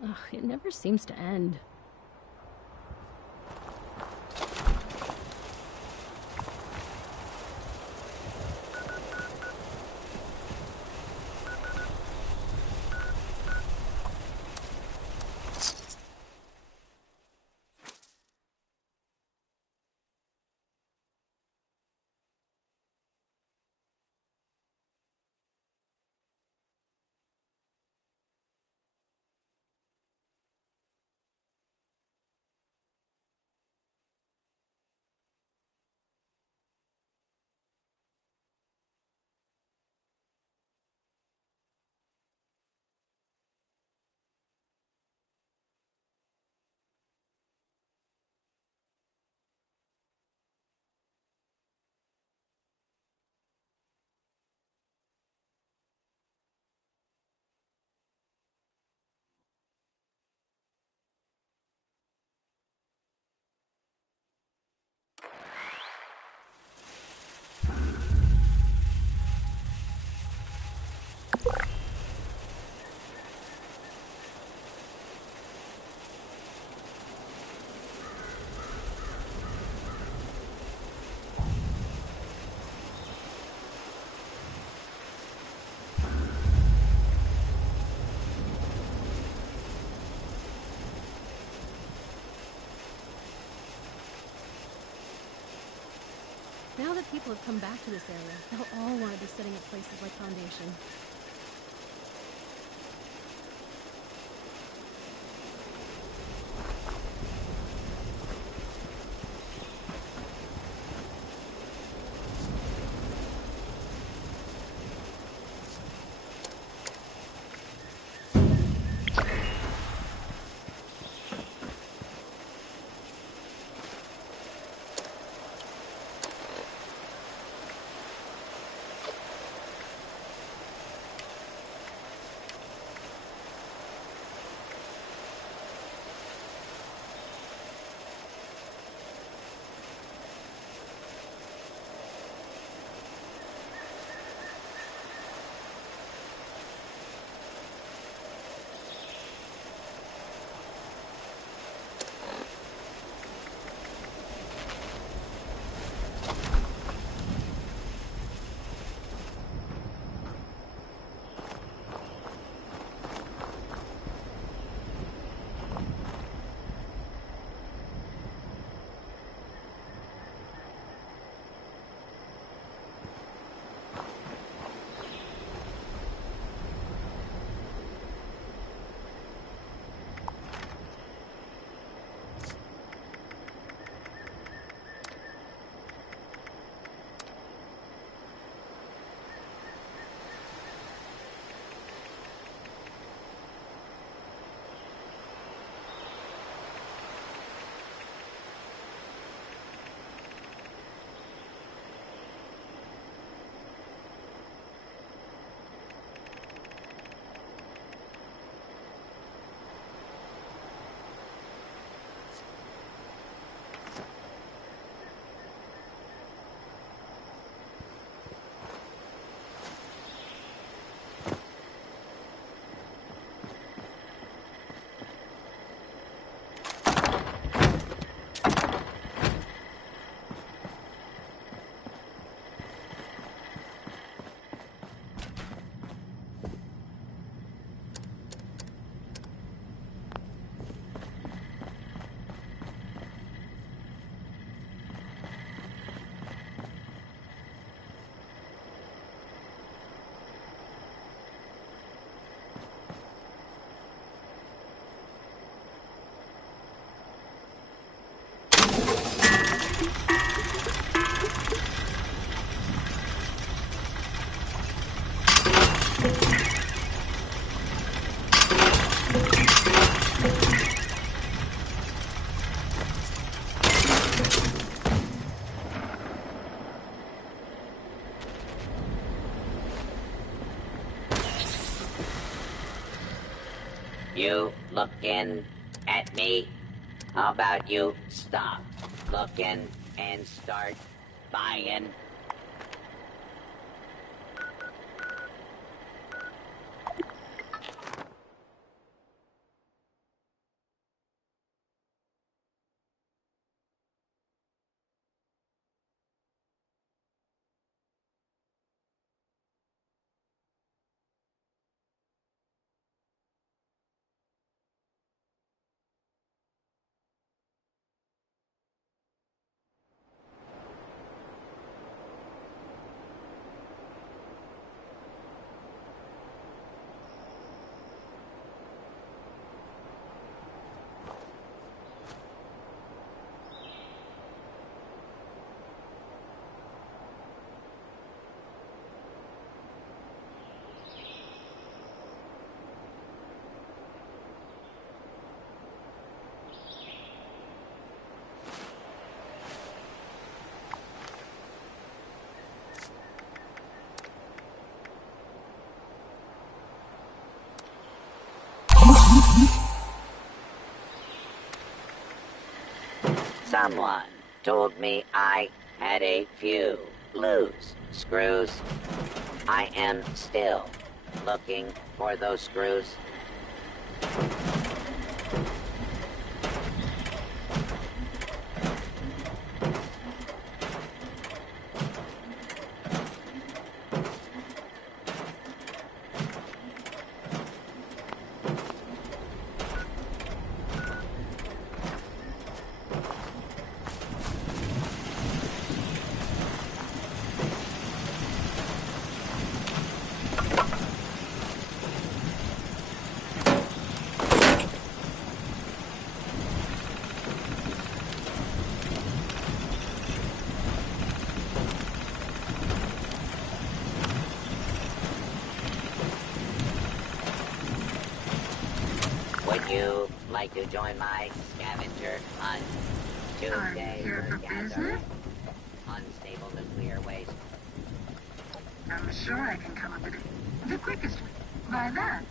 Ugh, it never seems to end. Now that people have come back to this area, they'll all want to be sitting at places like Foundation. You looking at me? How about you stop looking and start buying? Someone told me I had a few loose screws. I am still looking for those screws. Would you like to join my scavenger hunt? Tuesday here for business? unstable nuclear waste. I'm sure I can come up with it the quickest way. By that.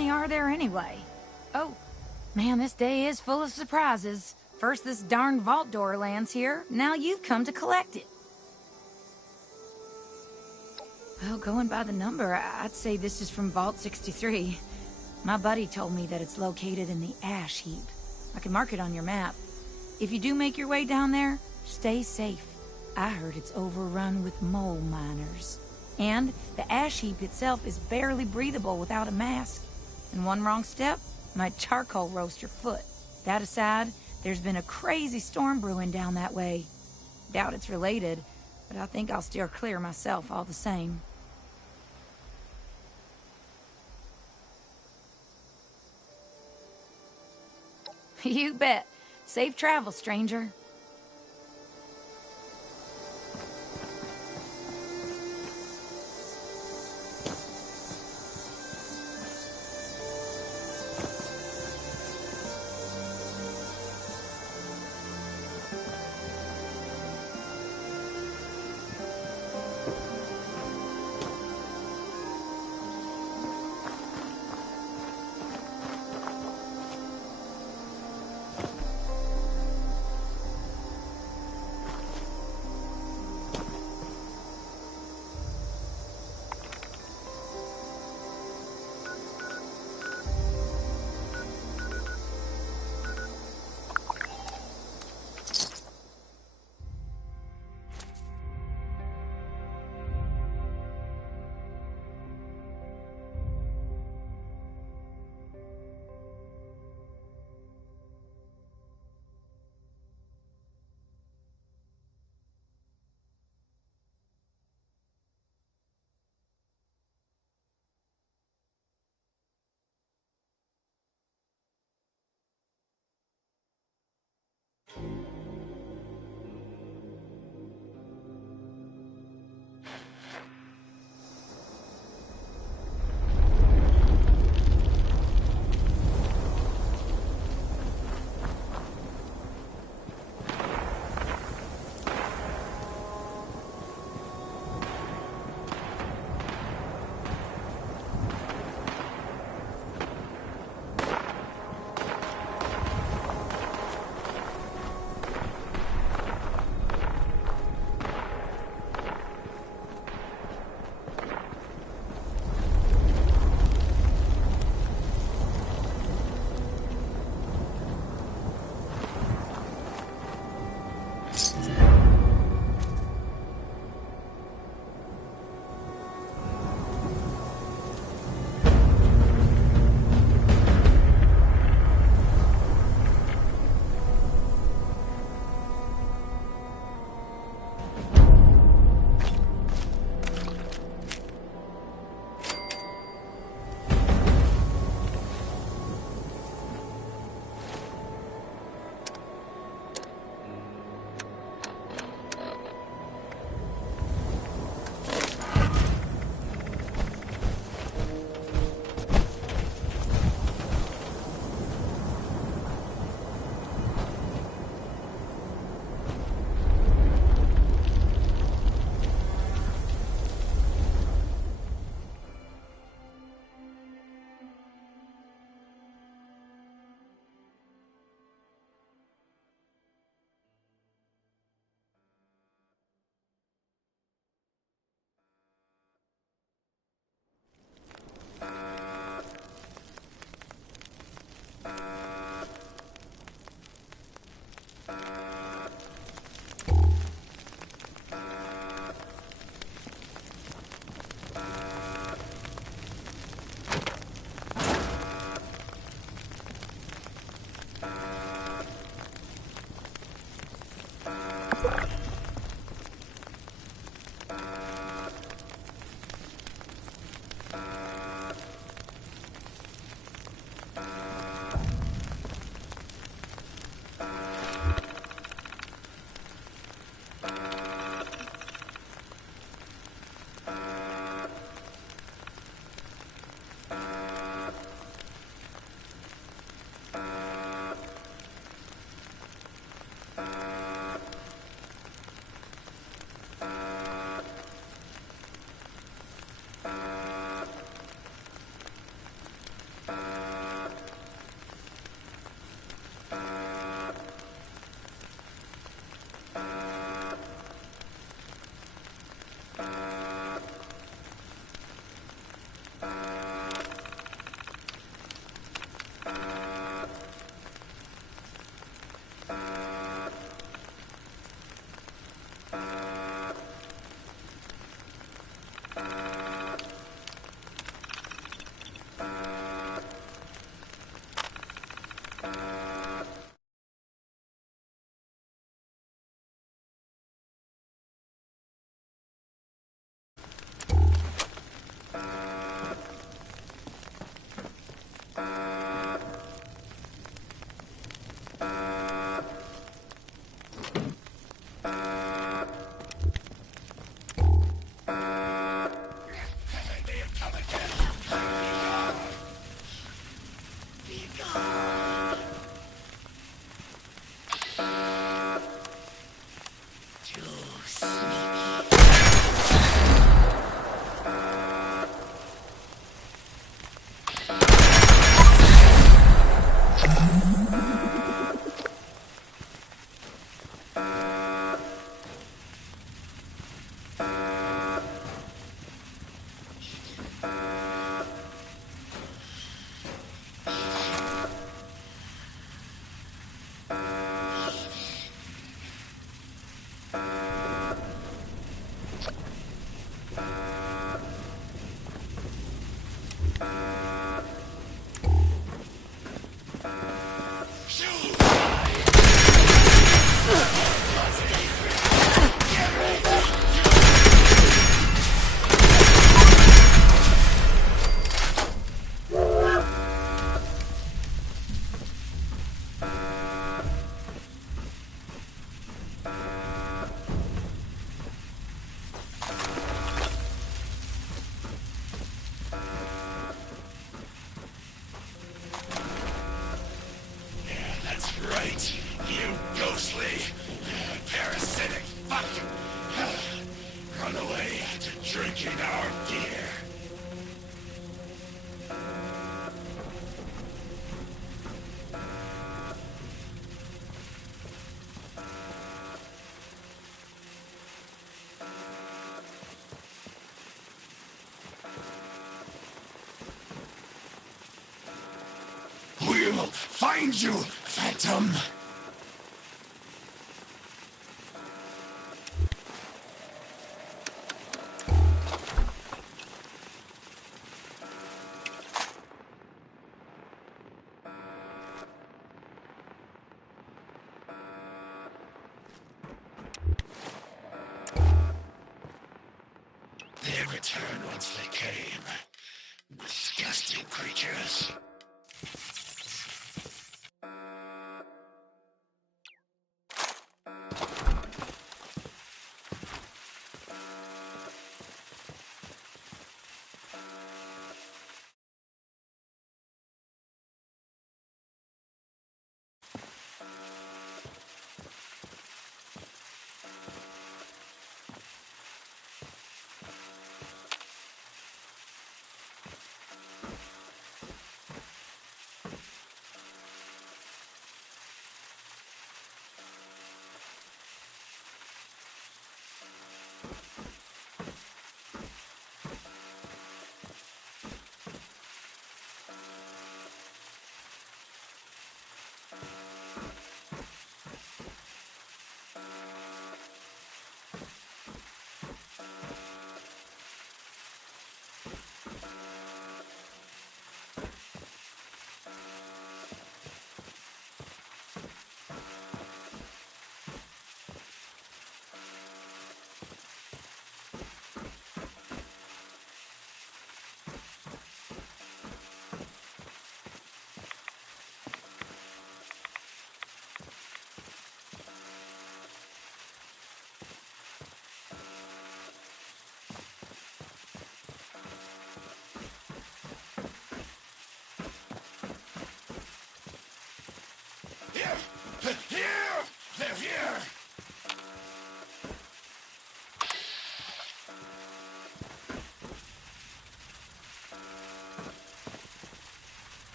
many are there anyway? Oh, man, this day is full of surprises. First this darn vault door lands here, now you've come to collect it. Well, going by the number, I'd say this is from Vault 63. My buddy told me that it's located in the ash heap. I can mark it on your map. If you do make your way down there, stay safe. I heard it's overrun with mole miners. And the ash heap itself is barely breathable without a mask. And one wrong step might charcoal roast your foot. That aside, there's been a crazy storm brewing down that way. Doubt it's related, but I think I'll steer clear myself all the same. You bet. Safe travel, stranger. We'll find you, Phantom! They returned once they came. Disgusting creatures. Here! They're here!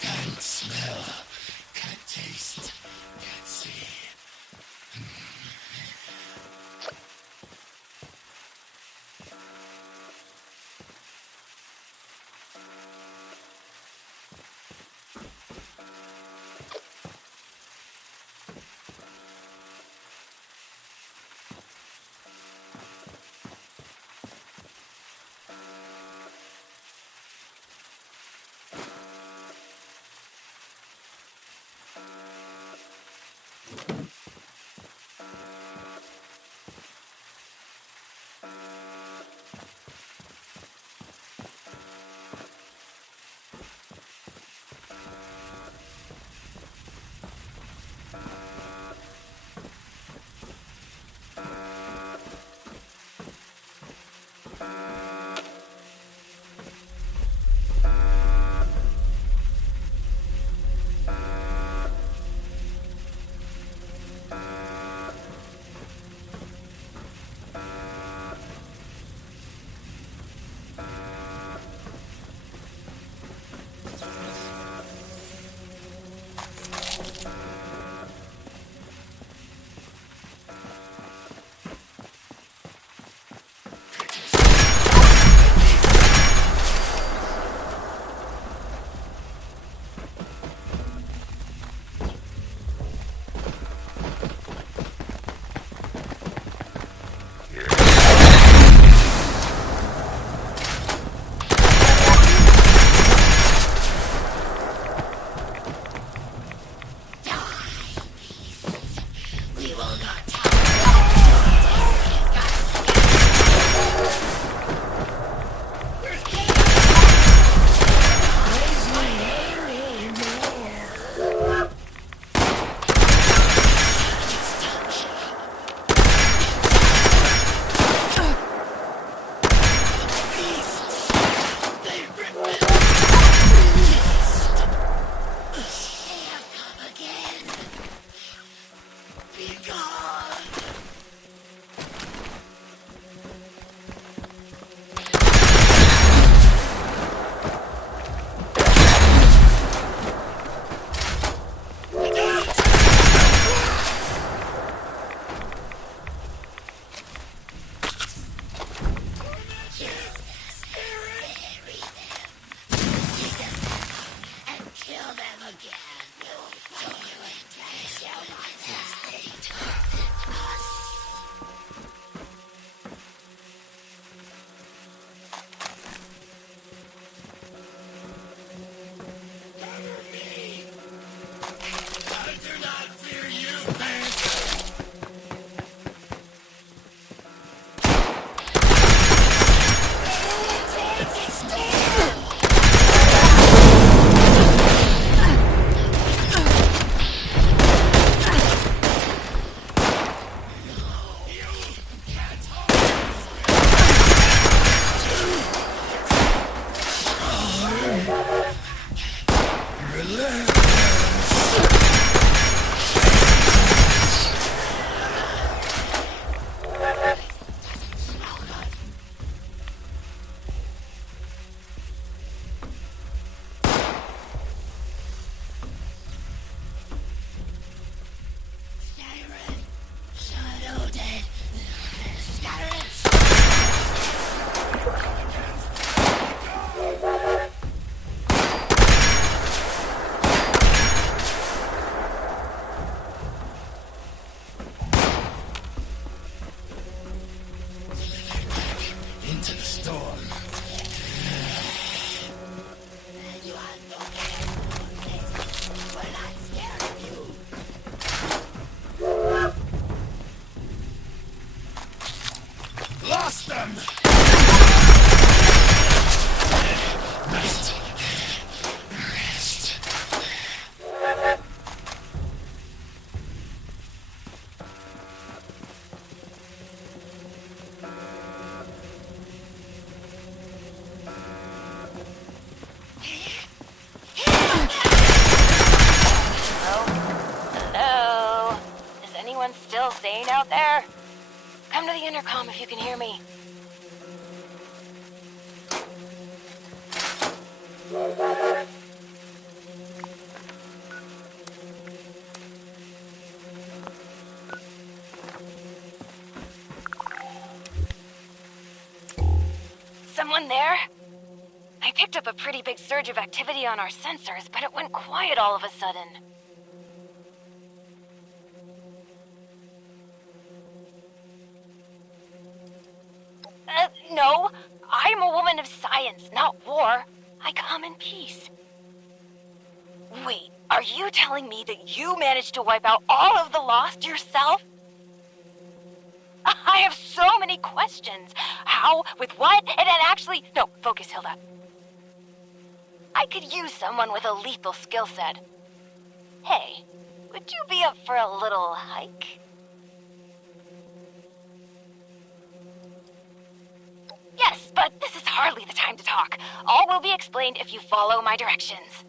Can't smell, can't taste, can't see. Hello? Is anyone still sane out there? Come to the intercom if you can hear me. Someone there? I picked up a pretty big surge of activity on our sensors, but it went quiet all of a sudden. No. I'm a woman of science, not war. I come in peace. Wait, are you telling me that you managed to wipe out all of the Lost yourself? I have so many questions. How? With what? And actually... No, focus, Hilda. I could use someone with a lethal skill set. Hey, would you be up for a little hike? Yes, but this is hardly the time to talk. All will be explained if you follow my directions.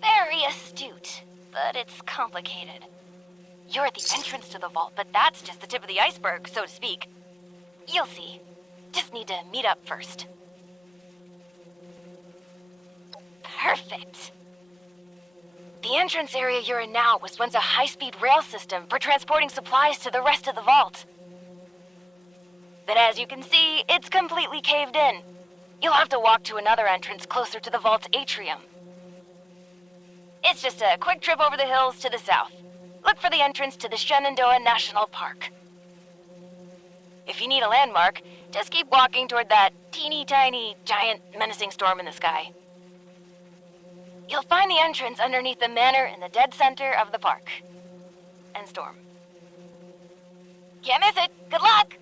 Very astute, but it's complicated. You're at the entrance to the vault, but that's just the tip of the iceberg, so to speak. You'll see. Just need to meet up first. Perfect. The entrance area you're in now was once a high-speed rail system for transporting supplies to the rest of the vault. But as you can see, it's completely caved in. You'll have to walk to another entrance closer to the vault's atrium. It's just a quick trip over the hills to the south. Look for the entrance to the Shenandoah National Park. If you need a landmark, just keep walking toward that teeny tiny, giant, menacing storm in the sky. You'll find the entrance underneath the manor in the dead center of the park. And storm. Can't miss it. Good luck!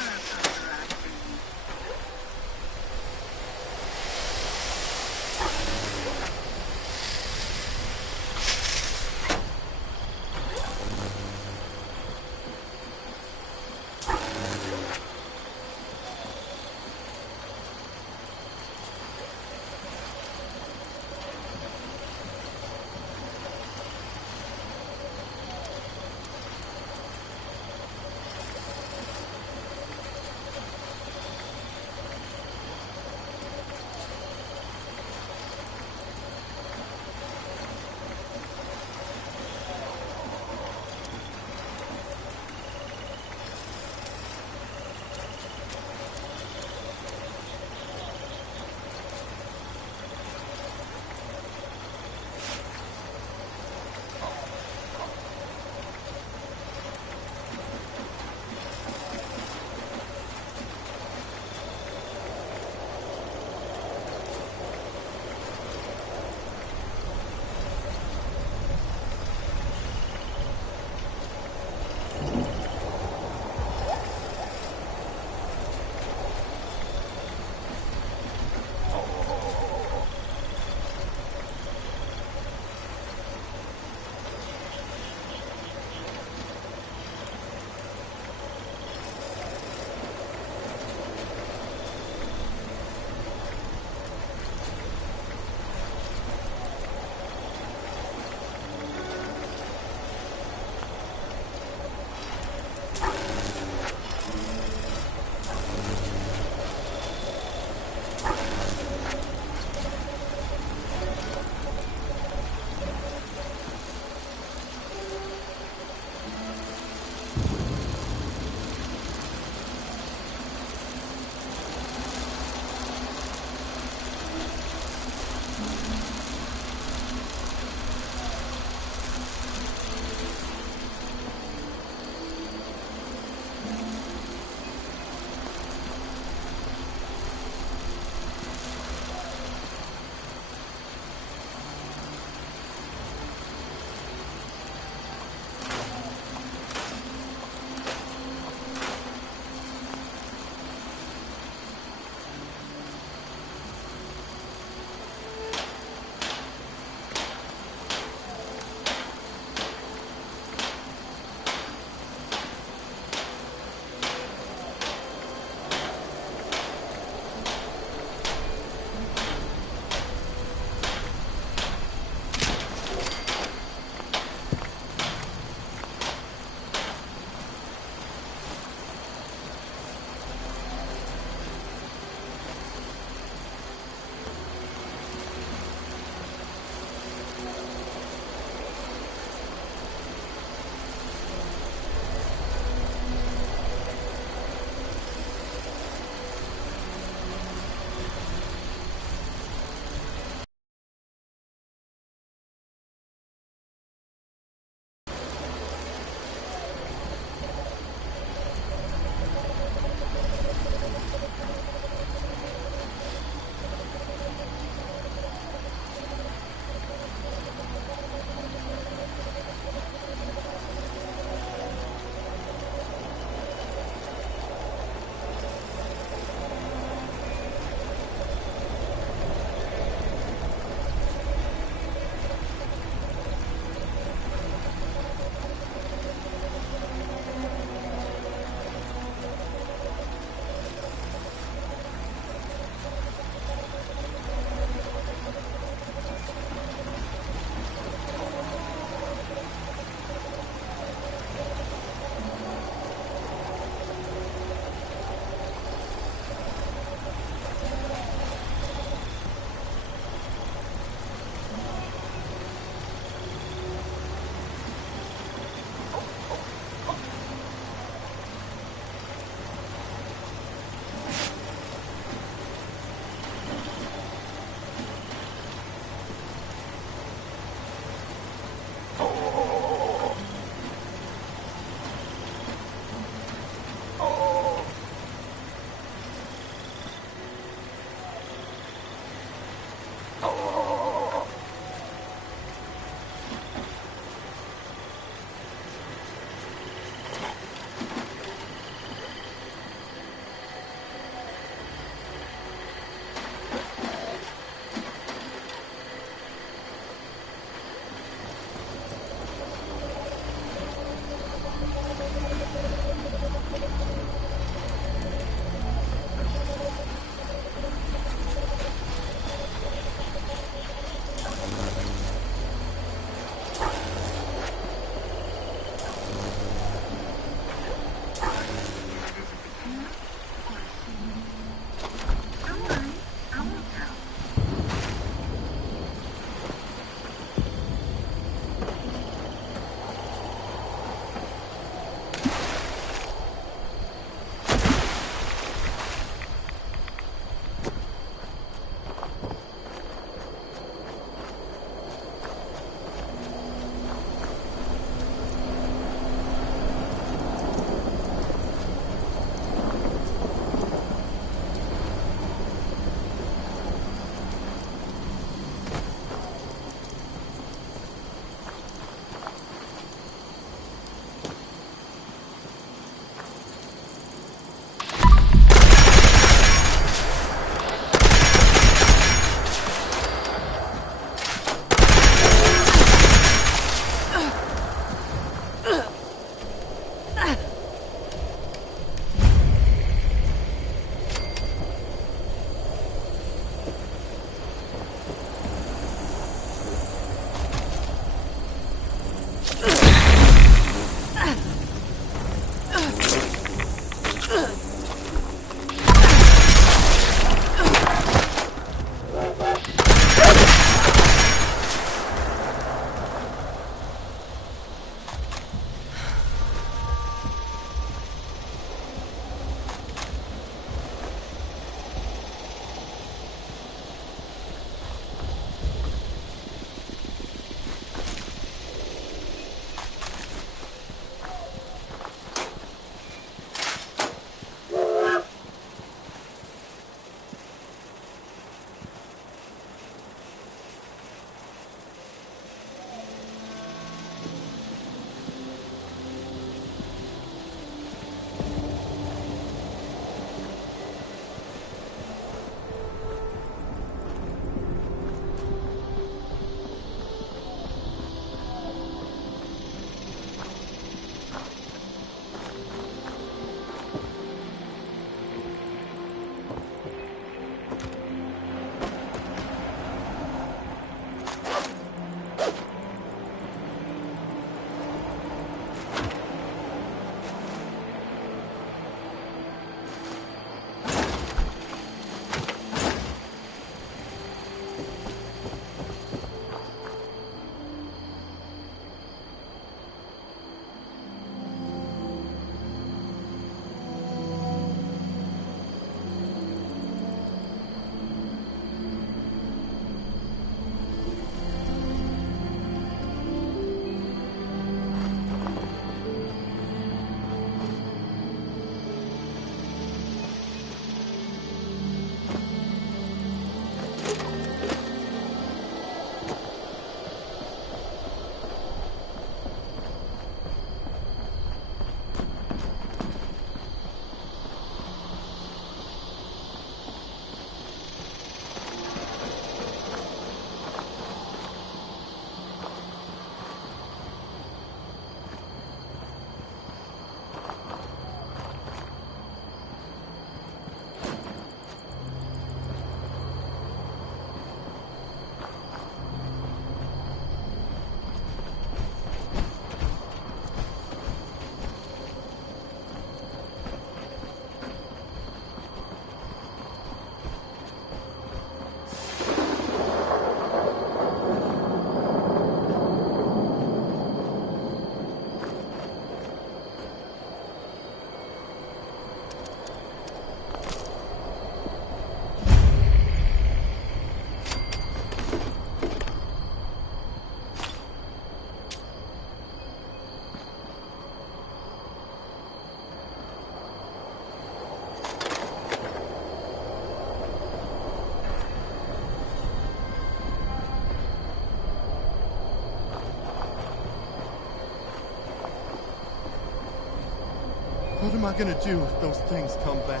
am I gonna do if those things come back?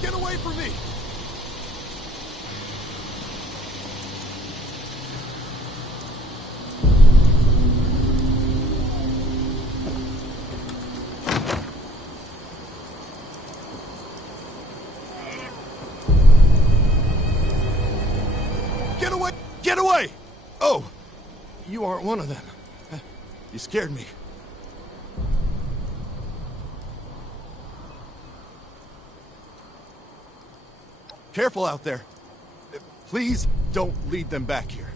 Get away from me! Get away! Get away! Oh, you aren't one of them. You scared me. Careful out there. Please don't lead them back here.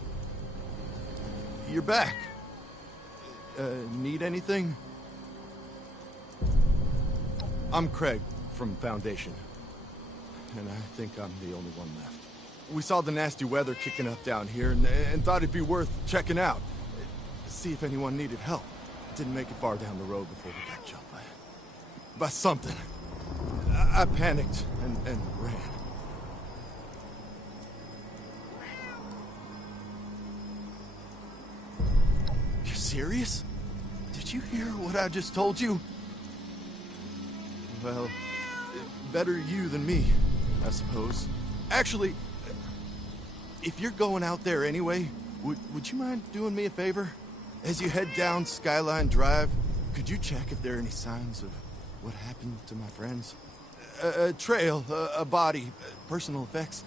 You're back. Need anything? I'm Craig from Foundation. And I think I'm the only one left. We saw the nasty weather kicking up down here and thought it'd be worth checking out. See if anyone needed help. Didn't make it far down the road before we got jumped by something. I panicked and ran. You're serious? Did you hear what I just told you? Well, better you than me, I suppose. Actually, if you're going out there anyway, would you mind doing me a favor? As you head down Skyline Drive, could you check if there are any signs of what happened to my friends? A trail, a body, personal effects,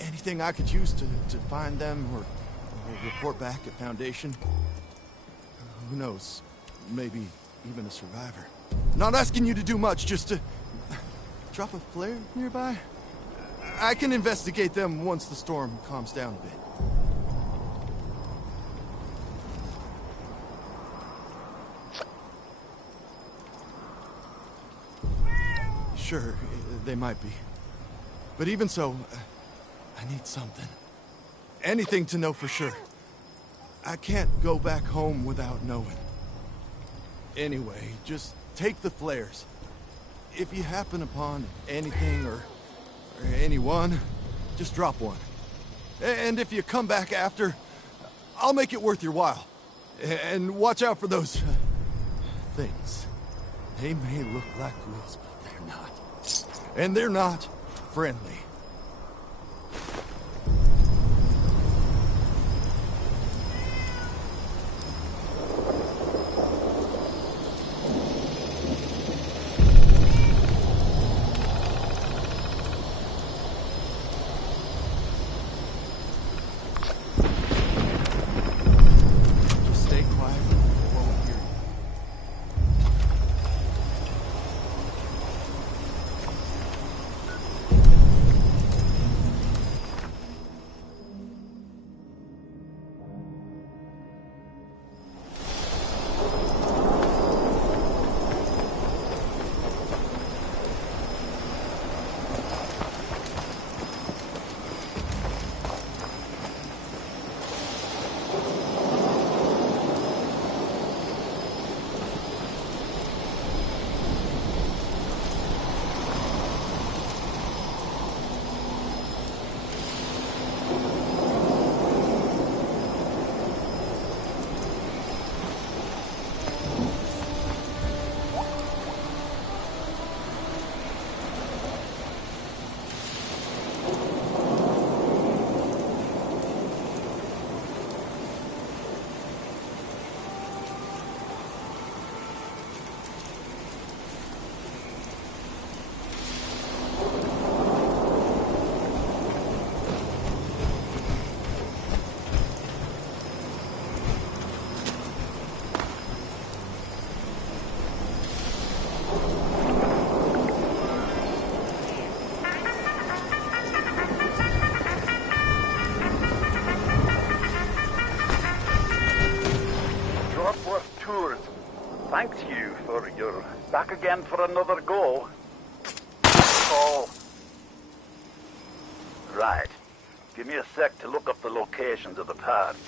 anything I could use to find them or report back at Foundation? Who knows, maybe even a survivor. Not asking you to do much, just to drop a flare nearby? I can investigate them once the storm calms down a bit. Sure, they might be. But even so, I need something. Anything to know for sure. I can't go back home without knowing. Anyway, just take the flares. If you happen upon anything or anyone, just drop one. And if you come back after, I'll make it worth your while. And watch out for those things. They may look like ghouls, but they're not. And they're not friendly. Thanks you for your back again for another go. Oh. Right. Give me a sec to look up the locations of the parts.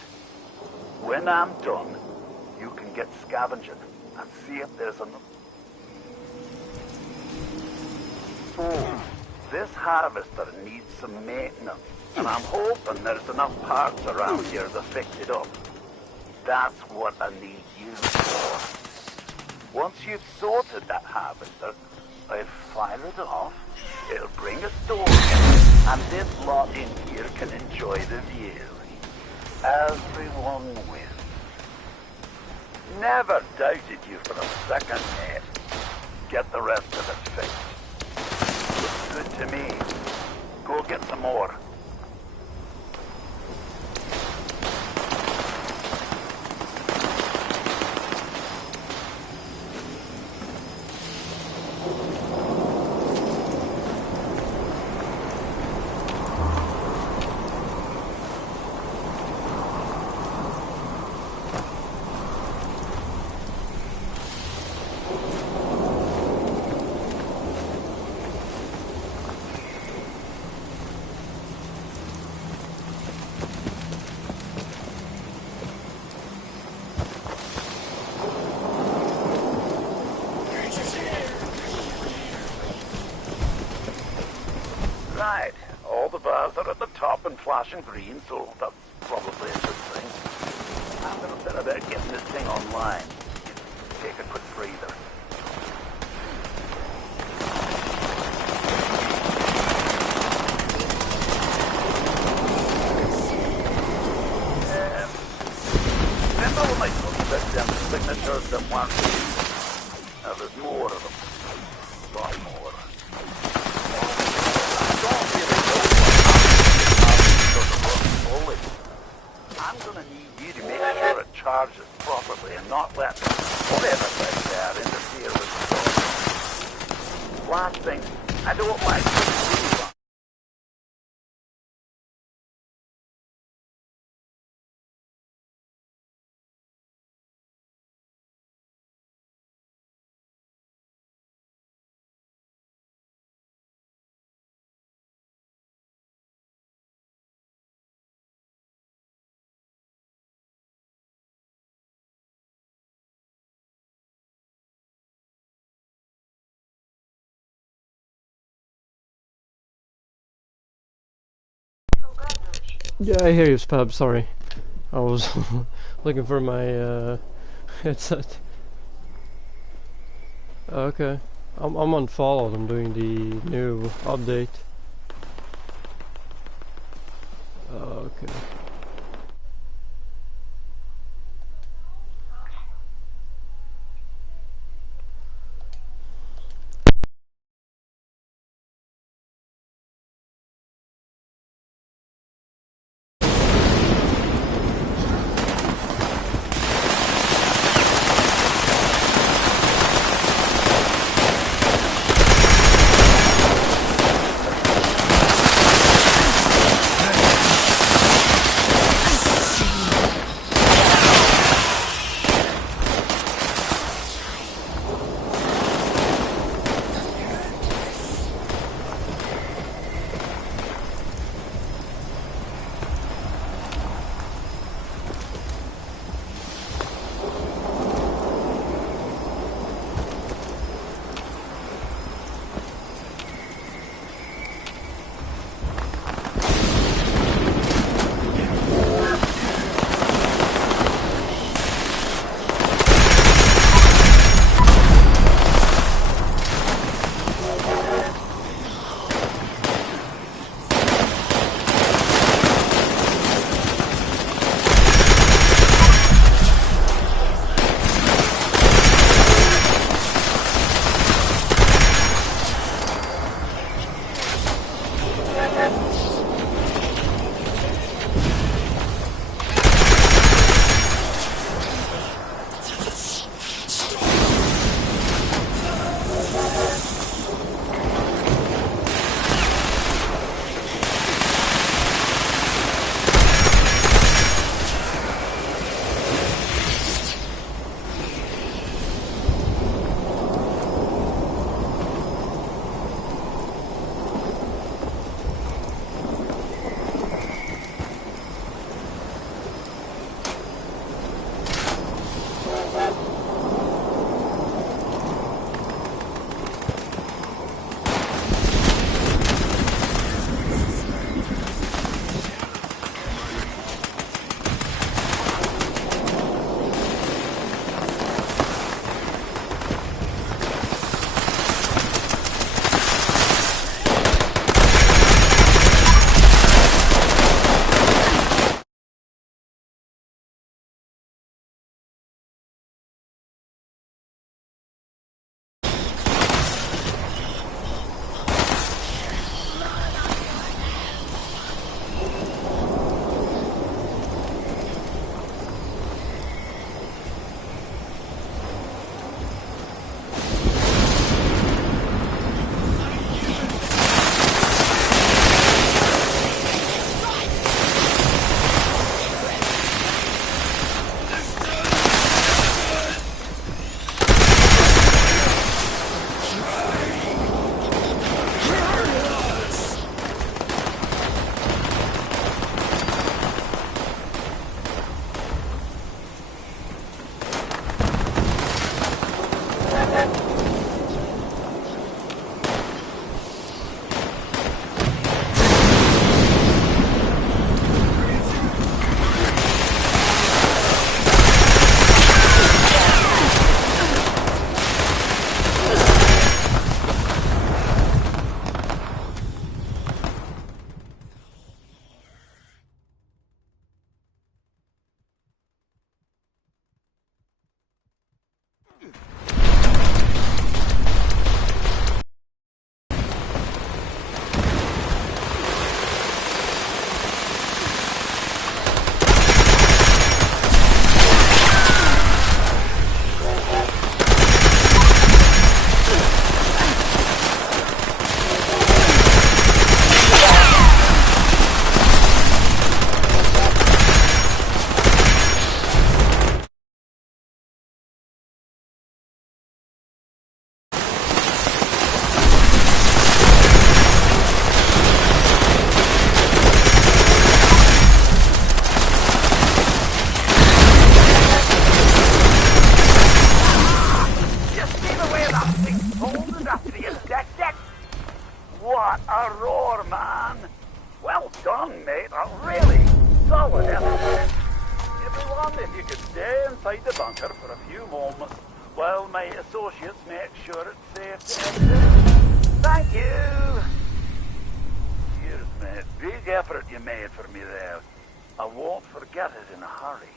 When I'm done, you can get scavenging and see if there's enough. So, this harvester needs some maintenance, and I'm hoping there's enough parts around here to fix it up. That's what I need you for. Once you've sorted that harvester, I'll fire it off, it'll bring us door in, and this lot in here can enjoy the view. Everyone wins. Never doubted you for a second, mate. Get the rest of it fixed. Looks good to me. Go get some more. Right, all the bars are at the top and flashing green, so that's probably a good thing. I'm gonna set about getting this thing online. Take a quick breather. Remember when I told you about them signatures that weren't used? Now there's more of them. A lot more. I'm gonna need you to make sure it charges properly and not let whatever like that interfere with the story. Last thing, I don't like to Yeah, I hear you, Spab, sorry. I was looking for my headset. Okay. I'm on Fallout, I'm doing the new update. Okay. What a roar, man! Well done, mate. A really solid effort. Everyone, if you could stay inside the bunker for a few moments while my associates make sure it's safe to exit. Thank you! Cheers, mate. Big effort you made for me there. I won't forget it in a hurry.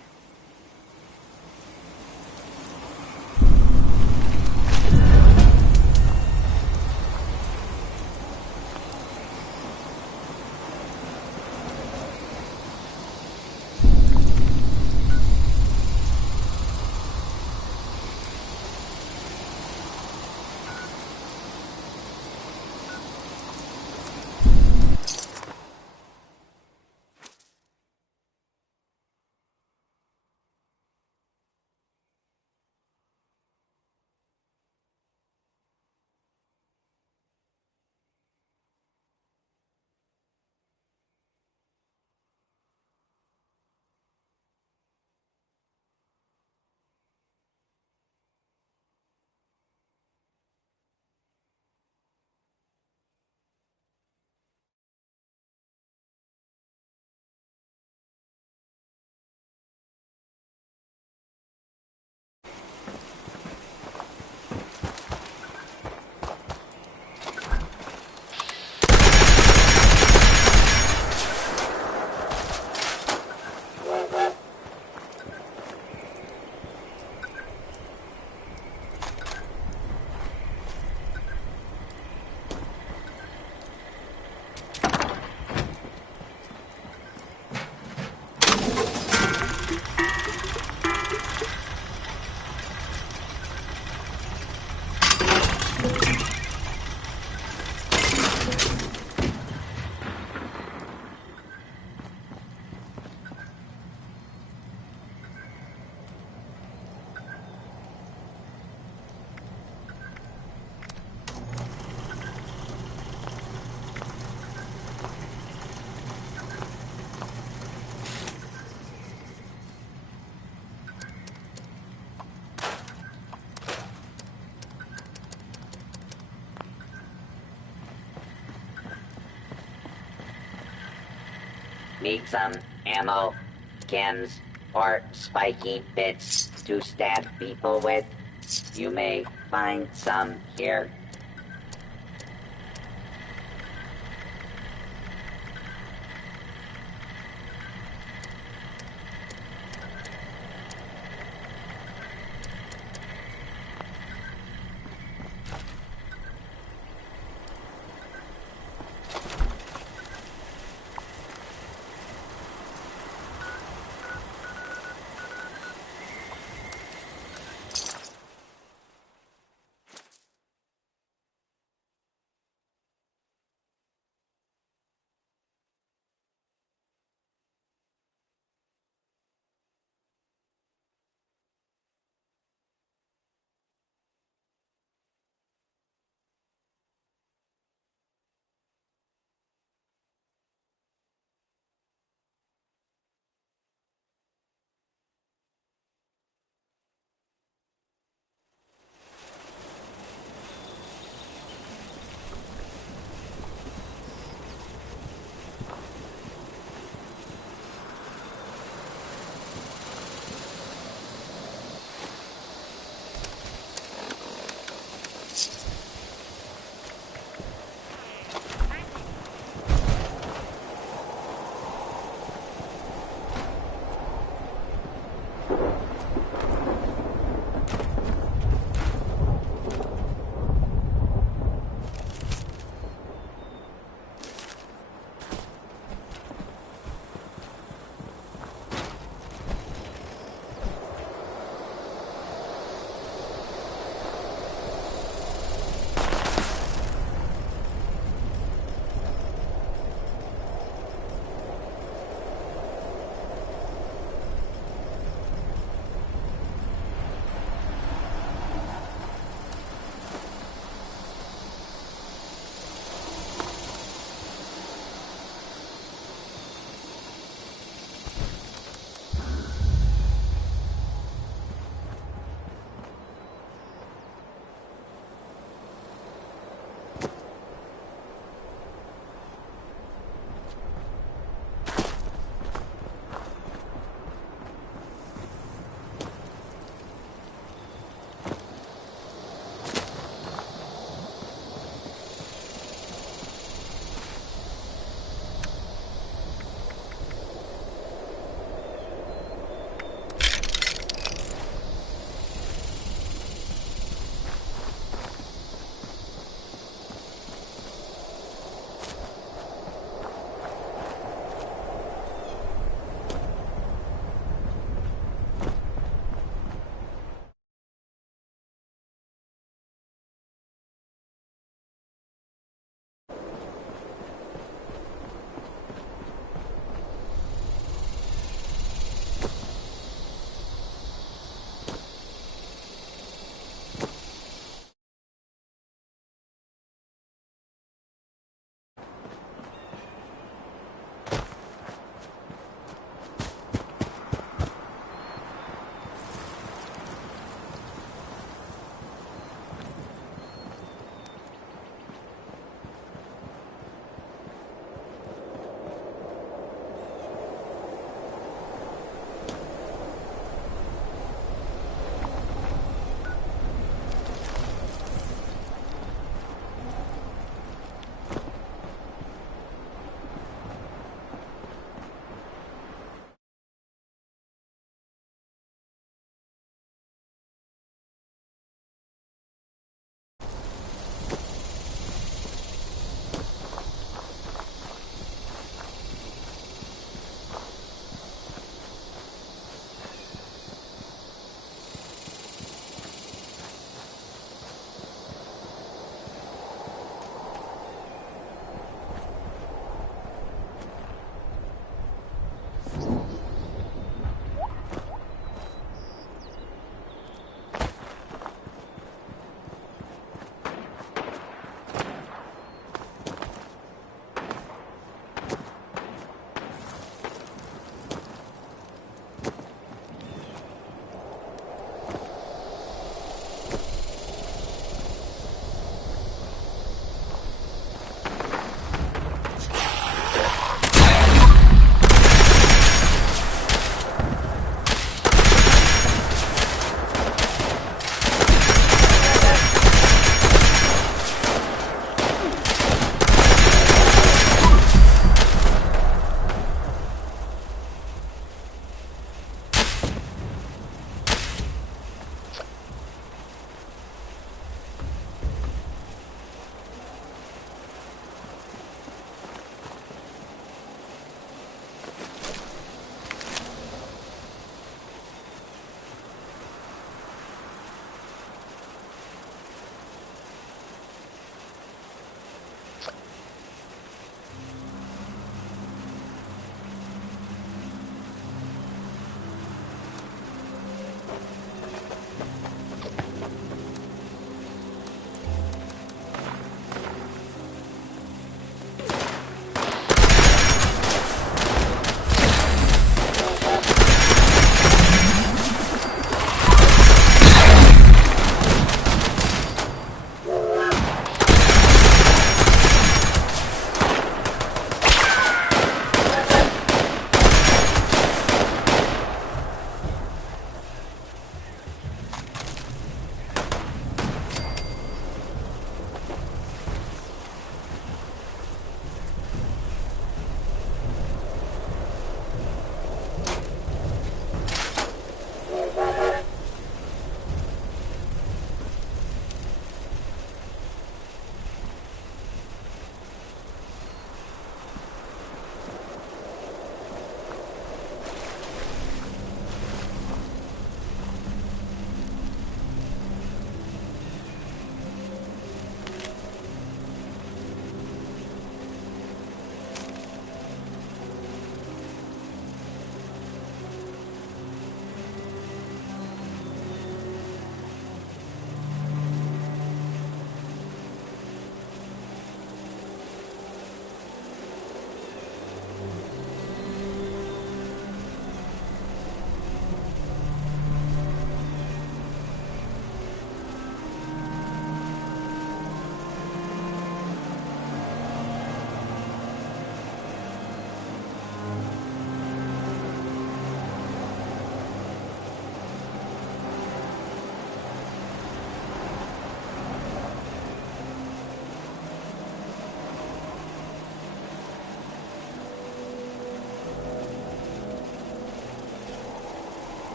Need some ammo, chems, or spiky bits to stab people with? You may find some here.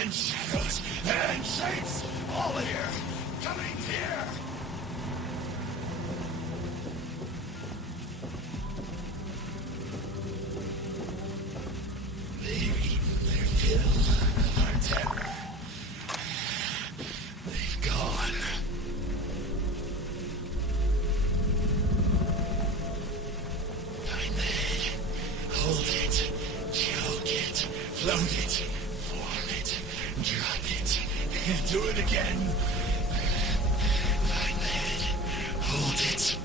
and shadows and shapes, all here, coming here. They've eaten their fill of our terror. They've gone. I'm it. Hold it. Choke it. Float it. Form it. Drop it. And do it again. I'm it. Hold it.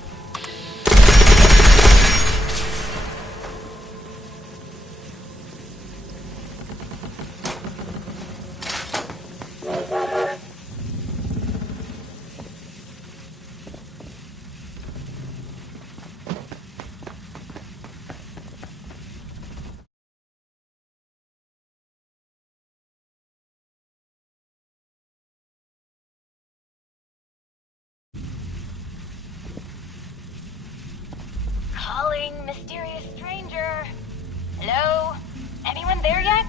Calling mysterious stranger. Hello? Anyone there yet?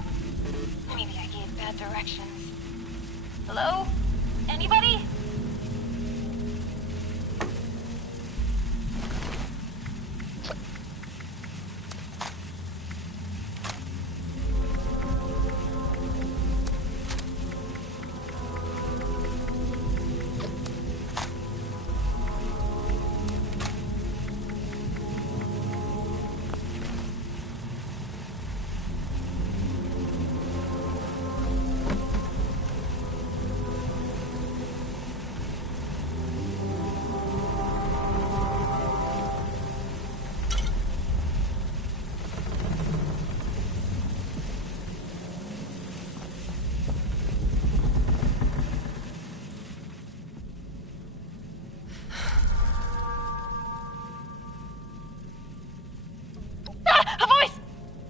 Maybe I gave bad directions. Hello? Anybody? A voice!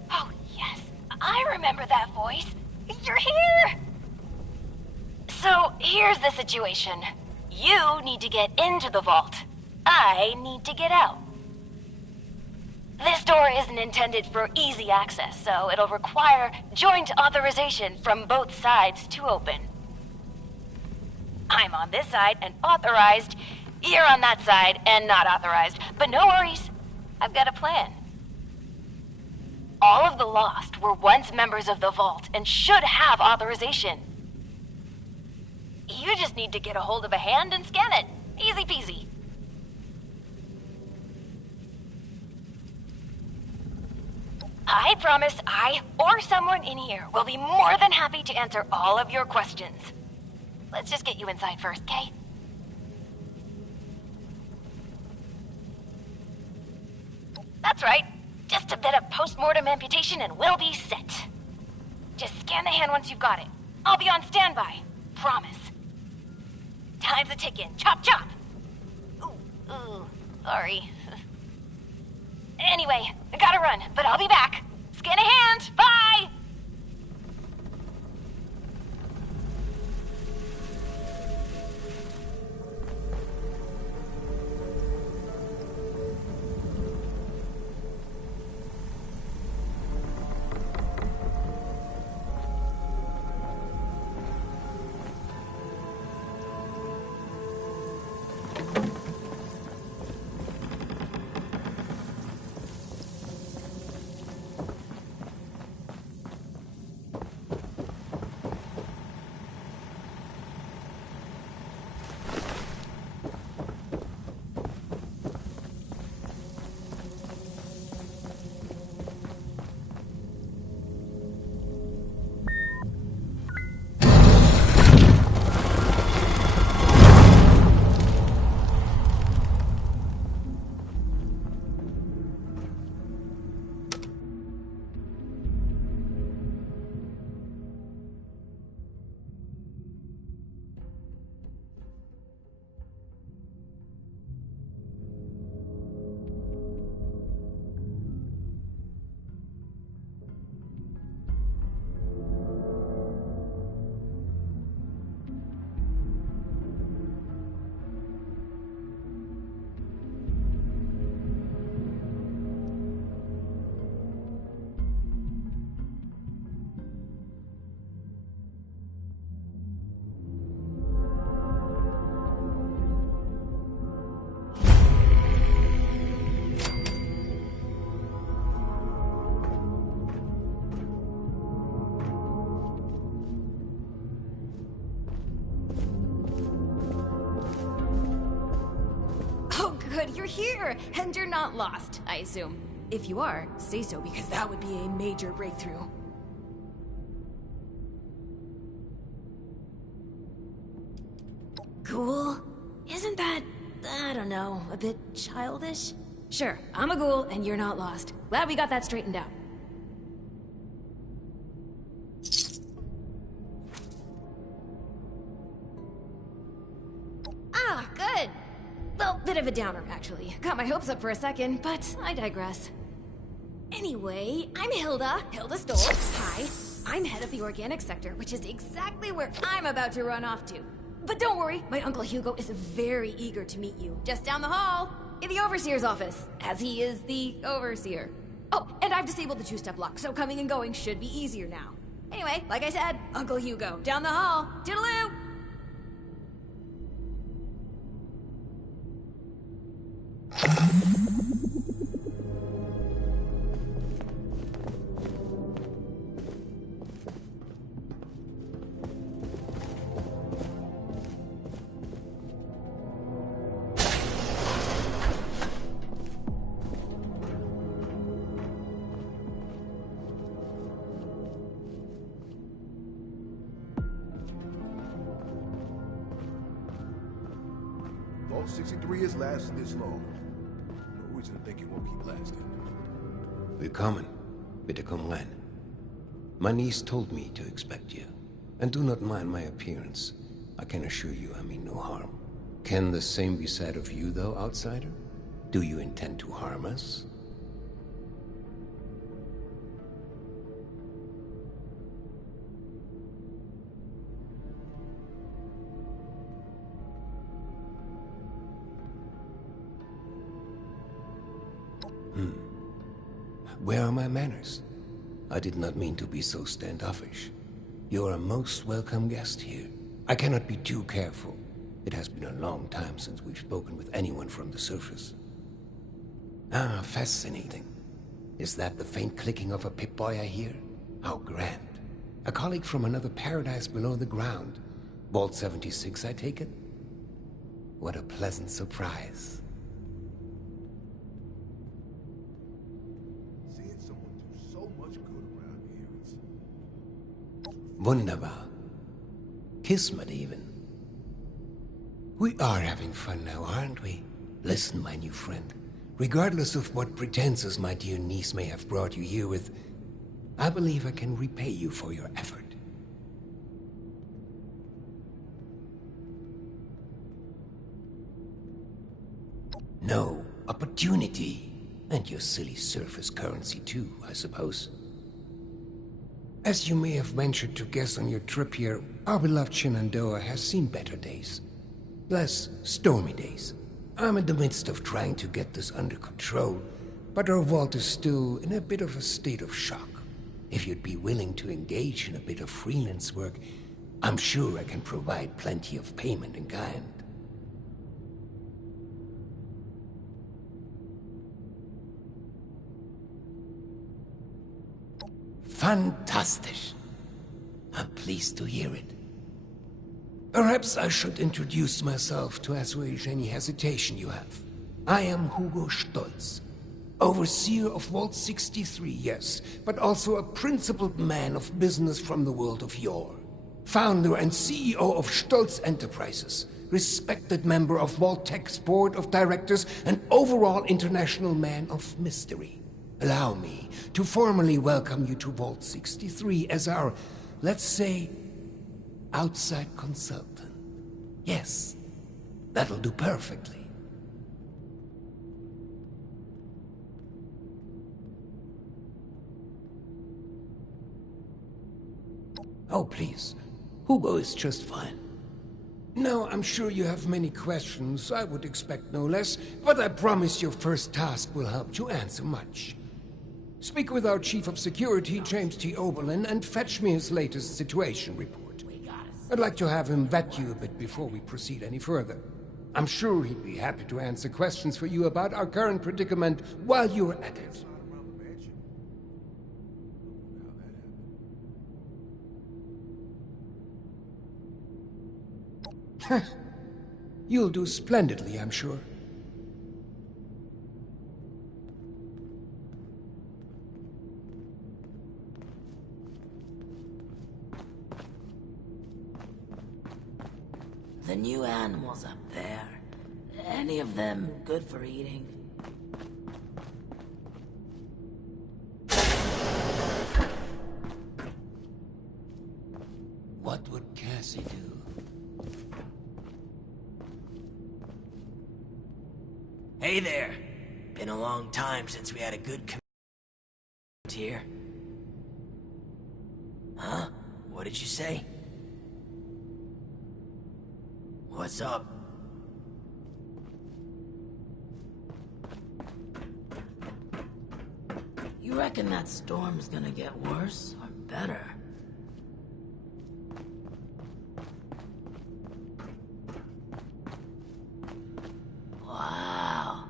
Oh, yes. I remember that voice. You're here! So, here's the situation. You need to get into the vault. I need to get out. This door isn't intended for easy access, so it'll require joint authorization from both sides to open. I'm on this side and authorized. You're on that side and not authorized. But no worries. I've got a plan. All of the Lost were once members of the Vault and should have authorization. You just need to get a hold of a hand and scan it. Easy peasy. I promise I, or someone in here, will be more than happy to answer all of your questions. Let's just get you inside first, okay? That's right. Just a bit of post-mortem amputation and we'll be set. Just scan the hand once you've got it. I'll be on standby. Promise. Time's a ticking. Chop, chop! Ooh, sorry. Anyway, I gotta run, but I'll be back. Scan a hand! Bye! here, and you're not lost, I assume. If you are, say so, because that would be a major breakthrough. Cool? Isn't that, I don't know, a bit childish? Sure, I'm a ghoul, and you're not lost. Glad we got that straightened out. Ah, good! Well, bit of a downer, actually. Got my hopes up for a second, but I digress. Anyway, I'm Hilda Stoltz. Hi. I'm head of the organic sector, which is exactly where I'm about to run off to. But don't worry, my Uncle Hugo is very eager to meet you. Just down the hall, in the Overseer's office, as he is the Overseer. Oh, and I've disabled the two-step lock, so coming and going should be easier now. Anyway, like I said, Uncle Hugo, down the hall. Toodaloo! Vault 63 has lasted this long. No reason to think it won't keep lasting. Willkommen. Bitte komm rein. My niece told me to expect you. And do not mind my appearance. I can assure you I mean no harm. Can the same be said of you, though, outsider? Do you intend to harm us? Where are my manners? I did not mean to be so standoffish. You are a most welcome guest here. I cannot be too careful. It has been a long time since we've spoken with anyone from the surface. Ah, fascinating. Is that the faint clicking of a Pip-Boy I hear? How grand. A colleague from another paradise below the ground. Vault 76, I take it? What a pleasant surprise. Wunderbar. Kismet even. We are having fun now, aren't we? Listen, my new friend. Regardless of what pretenses my dear niece may have brought you here with, I believe I can repay you for your effort. No, opportunity. And your silly surface currency too, I suppose. As you may have ventured to guess on your trip here, our beloved Shenandoah has seen better days. Less stormy days. I'm in the midst of trying to get this under control, but our vault is still in a bit of a state of shock. If you'd be willing to engage in a bit of freelance work, I'm sure I can provide plenty of payment in kind. Fantastisch. I'm pleased to hear it. Perhaps I should introduce myself to assuage any hesitation you have. I am Hugo Stoltz, overseer of Vault 63, yes, but also a principled man of business from the world of yore. Founder and CEO of Stoltz Enterprises, respected member of Vault-Tech's board of directors, and overall international man of mystery. Allow me to formally welcome you to Vault 63 as our, let's say, outside consultant. Yes, that'll do perfectly. Oh, please. Hugo is just fine. Now, I'm sure you have many questions. I would expect no less, but I promise your first task will help to answer much. Speak with our Chief of Security, James T. Oberlin, and fetch me his latest situation report. I'd like to have him vet you a bit before we proceed any further. I'm sure he'd be happy to answer questions for you about our current predicament while you're at it. You'll do splendidly, I'm sure. new animals up there. Any of them good for eating? What would Cassie do? Hey there. Been a long time since we had a good here. Huh? What did you say? What's up? You reckon that storm's gonna get worse or better? Wow.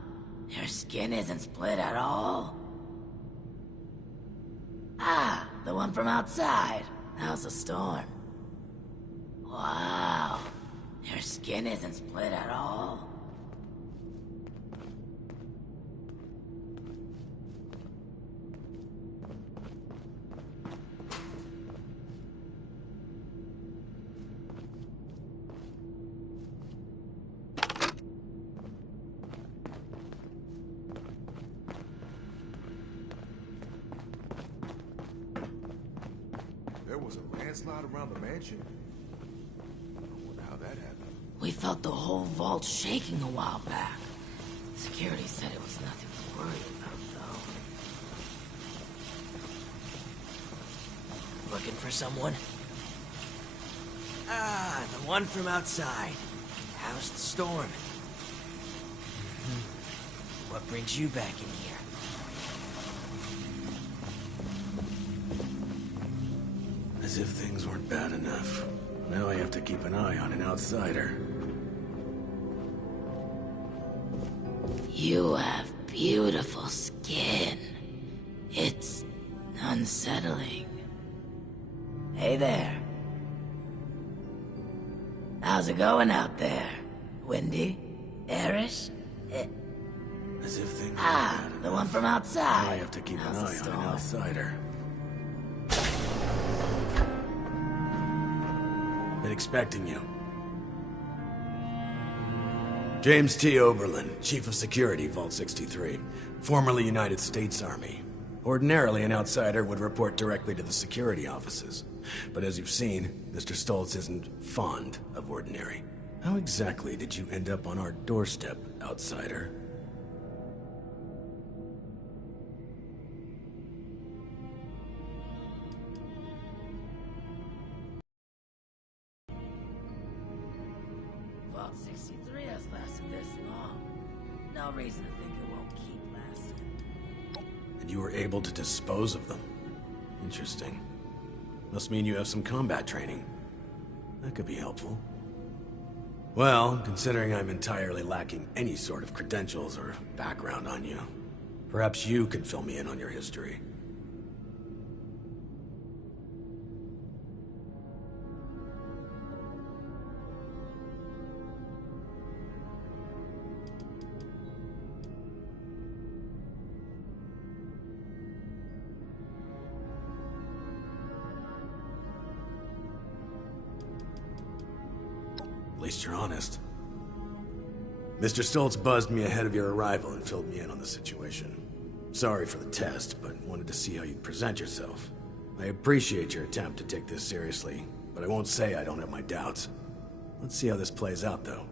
Your skin isn't split at all? Ah, the one from outside. How's the storm? Wow. Your skin isn't split at all? There was a landslide around the mansion. I wonder how that happened. We felt the whole vault shaking a while back. Security said it was nothing to worry about, though. Looking for someone? Ah, the one from outside. How's the storm? What brings you back in here? As if things weren't bad enough. Now I have to keep an eye on an outsider. You have beautiful skin. It's unsettling. Hey there. How's it going out there? Windy? Airish? As if things Ah, the one from outside. Now I have to keep an How's the eye on an outsider. Been expecting you. James T. Oberlin, Chief of Security, Vault 63. Formerly United States Army. Ordinarily, an outsider would report directly to the security offices. But as you've seen, Mr. Stoltz isn't fond of ordinary. How exactly did you end up on our doorstep, outsider? Vault 63 has lasted this long. No reason to think it won't keep lasting. And you were able to dispose of them. Interesting. Must mean you have some combat training. That could be helpful. Well, considering I'm entirely lacking any sort of credentials or background on you, perhaps you could fill me in on your history. At least you're honest. Mr. Stoltz buzzed me ahead of your arrival and filled me in on the situation. Sorry for the test, but wanted to see how you'd present yourself. I appreciate your attempt to take this seriously, but I won't say I don't have my doubts. Let's see how this plays out, though.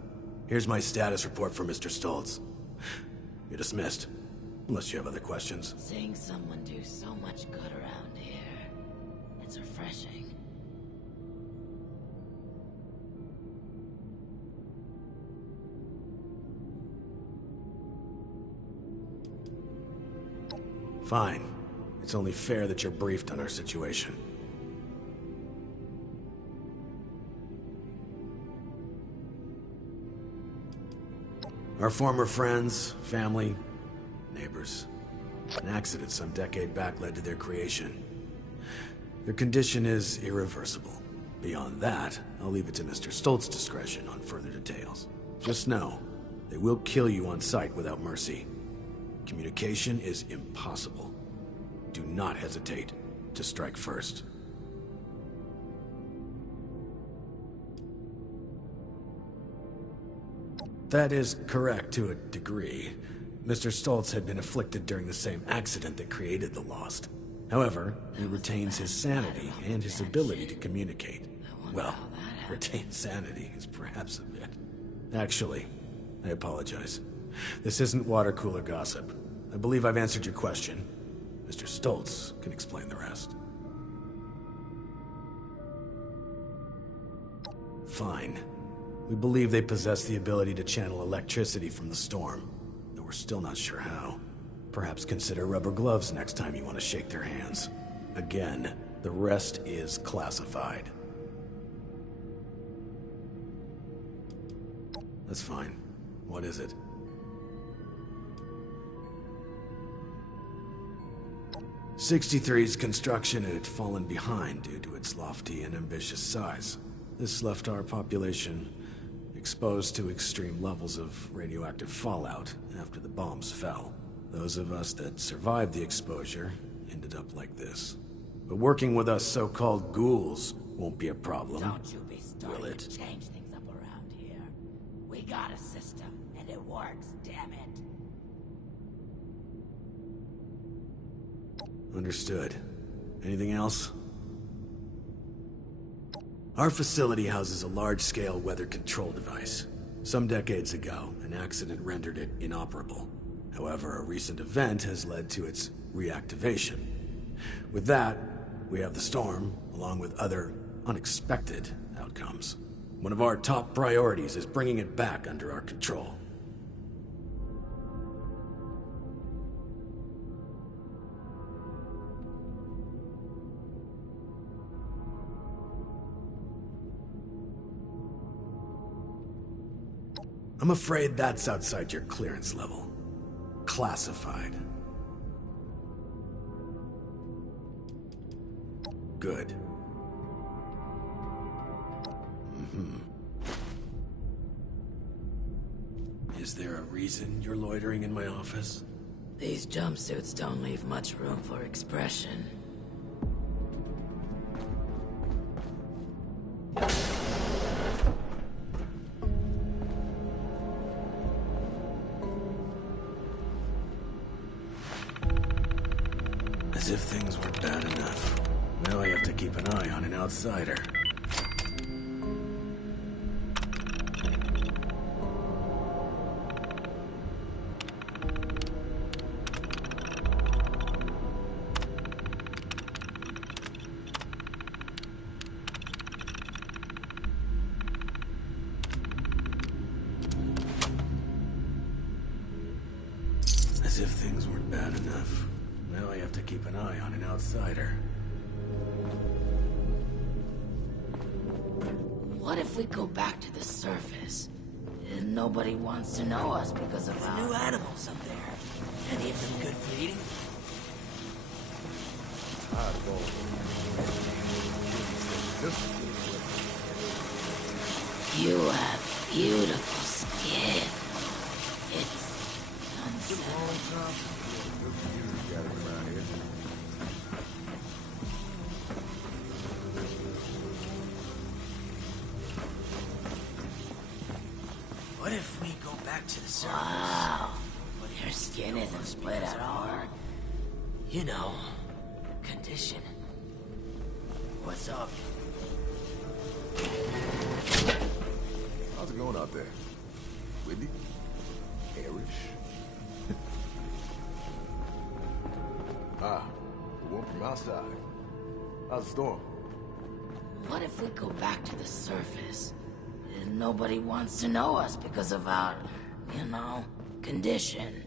Here's my status report for Mr. Stoltz. You're dismissed, unless you have other questions. Seeing someone do so much good around here, it's refreshing. Fine. It's only fair that you're briefed on our situation. Our former friends, family, neighbors. An accident some decade back led to their creation. Their condition is irreversible. Beyond that, I'll leave it to Mr. Stoltz's discretion on further details. Just know, they will kill you on sight without mercy. Communication is impossible. Do not hesitate to strike first. That is correct to a degree. Mr. Stoltz had been afflicted during the same accident that created the Lost. However, he retains his sanity and his ability to communicate. Well, retain sanity is perhaps a bit. Actually, I apologize. This isn't water cooler gossip. I believe I've answered your question. Mr. Stoltz can explain the rest. Fine. We believe they possess the ability to channel electricity from the storm, though we're still not sure how. Perhaps consider rubber gloves next time you want to shake their hands. Again, the rest is classified. That's fine. What is it? '63's construction had fallen behind due to its lofty and ambitious size. This left our population exposed to extreme levels of radioactive fallout after the bombs fell. Those of us that survived the exposure ended up like this. But working with us so-called ghouls won't be a problem. Don't you be starting will it? to change things up around here. We got a system, and it works, damn it. Understood. Anything else? Our facility houses a large-scale weather control device. Some decades ago, an accident rendered it inoperable. However, a recent event has led to its reactivation. With that, we have the storm, along with other unexpected outcomes. One of our top priorities is bringing it back under our control. I'm afraid that's outside your clearance level. Classified. Good. Is there a reason you're loitering in my office? These jumpsuits don't leave much room for expression. As if things were bad enough. Now I have to keep an eye on an outsider. As if things weren't bad enough. Now I have to keep an eye on an outsider. What if we go back to the surface? And nobody wants to know us because of our... new animals up there. Any of them good for eating? You have beautiful skin. It's unsettling. What if we go back to the surface? Wow. Your skin isn't split at all. You know, condition. What's up? How's it going out there? Windy? Airish? The one from outside. How's the storm? What if we go back to the surface? And nobody wants to know us because of our, condition.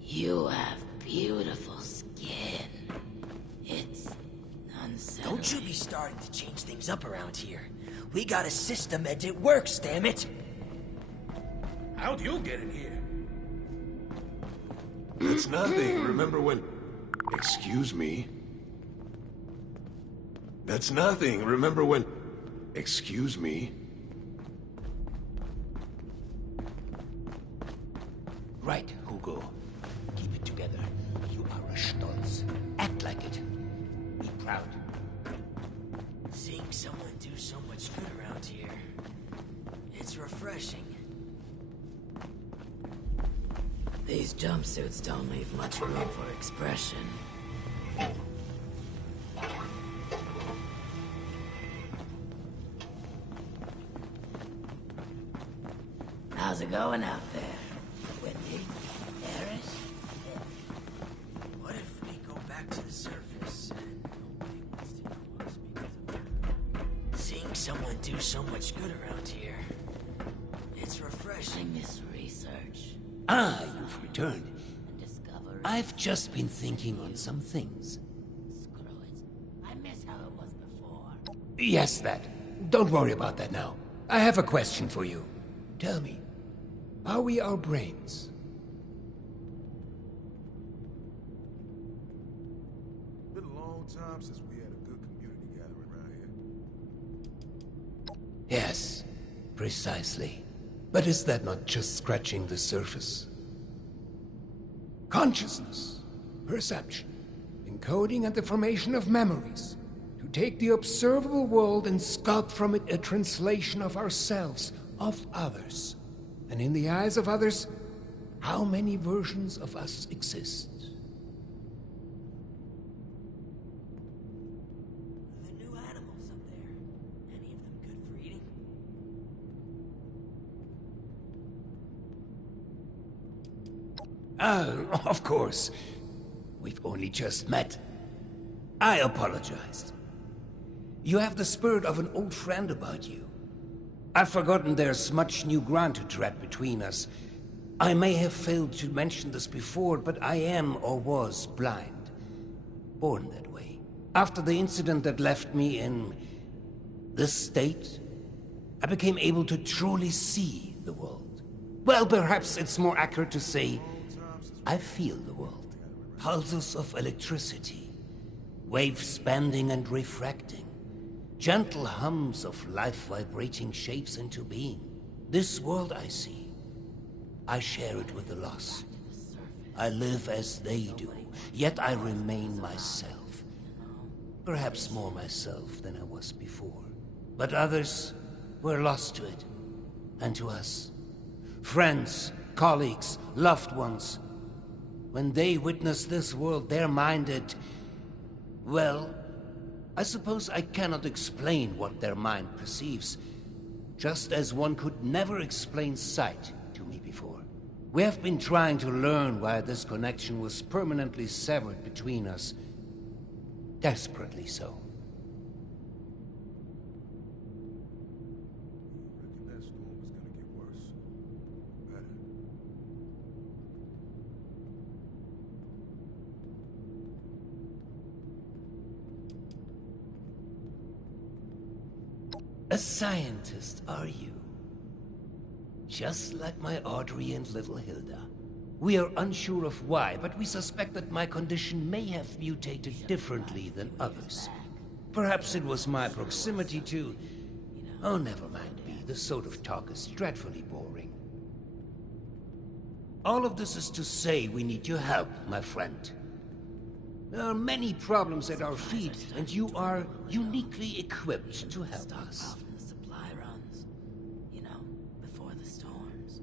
You have beautiful skin. It's unsettling. Don't you be starting to change things up around here. We got a system and it works, damn it! How'd you get in here? It's nothing. Remember when... Excuse me? That's nothing. Remember when... Excuse me? Right, Hugo. Keep it together. You are a Stoltz. Act like it. Be proud. Seeing someone do so much good around here, it's refreshing. These jumpsuits don't leave much room for expression. How's it going out there? Windy? Airish? What if we go back to the surface and nobody wants to know us because of it? Seeing someone do so much good around here, it's refreshing. This research. Ah, you've returned. I've just been thinking on some things. Screw it. I miss how it was before. Yes, that. Don't worry about that now. I have a question for you. Tell me, are we our brains? Been a long time since we had a good community gathering around here. Yes, precisely. But is that not just scratching the surface? Consciousness, perception, encoding and the formation of memories. To take the observable world and sculpt from it a translation of ourselves, of others. And in the eyes of others, how many versions of us exist? The new animals up there. Any of them good for eating? Of course. We've only just met. I apologize. You have the spirit of an old friend about you. I've forgotten there's much new ground to tread between us. I may have failed to mention this before, but I am or was blind. Born that way. After the incident that left me in this state, I became able to truly see the world. Well, perhaps it's more accurate to say I feel the world. Pulses of electricity, waves bending and refracting, gentle hums of life vibrating shapes into being. This world I see, I share it with the lost. I live as they do, yet I remain myself. Perhaps more myself than I was before. But others were lost to it, and to us. Friends, colleagues, loved ones. When they witness this world, they're minded, well, I suppose I cannot explain what their mind perceives, just as one could never explain sight to me before. We have been trying to learn why this connection was permanently severed between us. Desperately so. Reckon that storm is gonna get worse. Better. A scientist, are you? Just like my Audrey and little Hilda. We are unsure of why, but we suspect that my condition may have mutated differently than others. Perhaps it was my proximity to... Oh, never mind me. This sort of talk is dreadfully boring. All of this is to say we need your help, my friend. There are many problems at our feet, and you are uniquely equipped to help us. From the supply runs, you know, before the storms.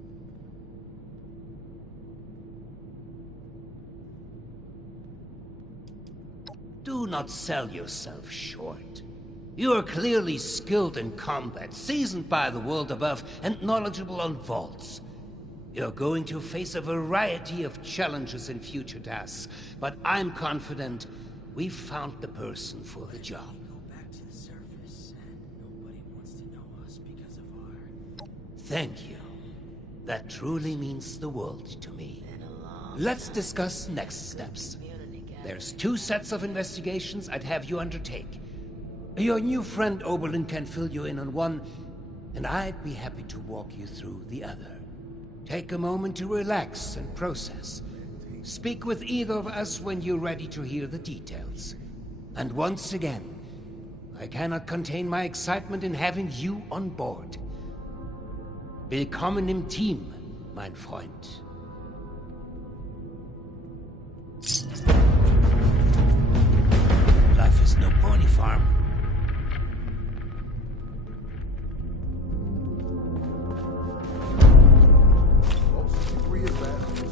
Do not sell yourself short. You are clearly skilled in combat, seasoned by the world above, and knowledgeable on vaults. You're going to face a variety of challenges in future tasks, but I'm confident we've found the person for the job. Go back to the surface and nobody wants to know us because of our... Thank you. That truly means the world to me. Let's discuss next steps. There's 2 sets of investigations I'd have you undertake. Your new friend Oberlin can fill you in on one, and I'd be happy to walk you through the other. Take a moment to relax and process. Speak with either of us when you're ready to hear the details. And once again, I cannot contain my excitement in having you on board. Willkommen im Team, mein Freund. Life is no pony farm. Vault 63 is last.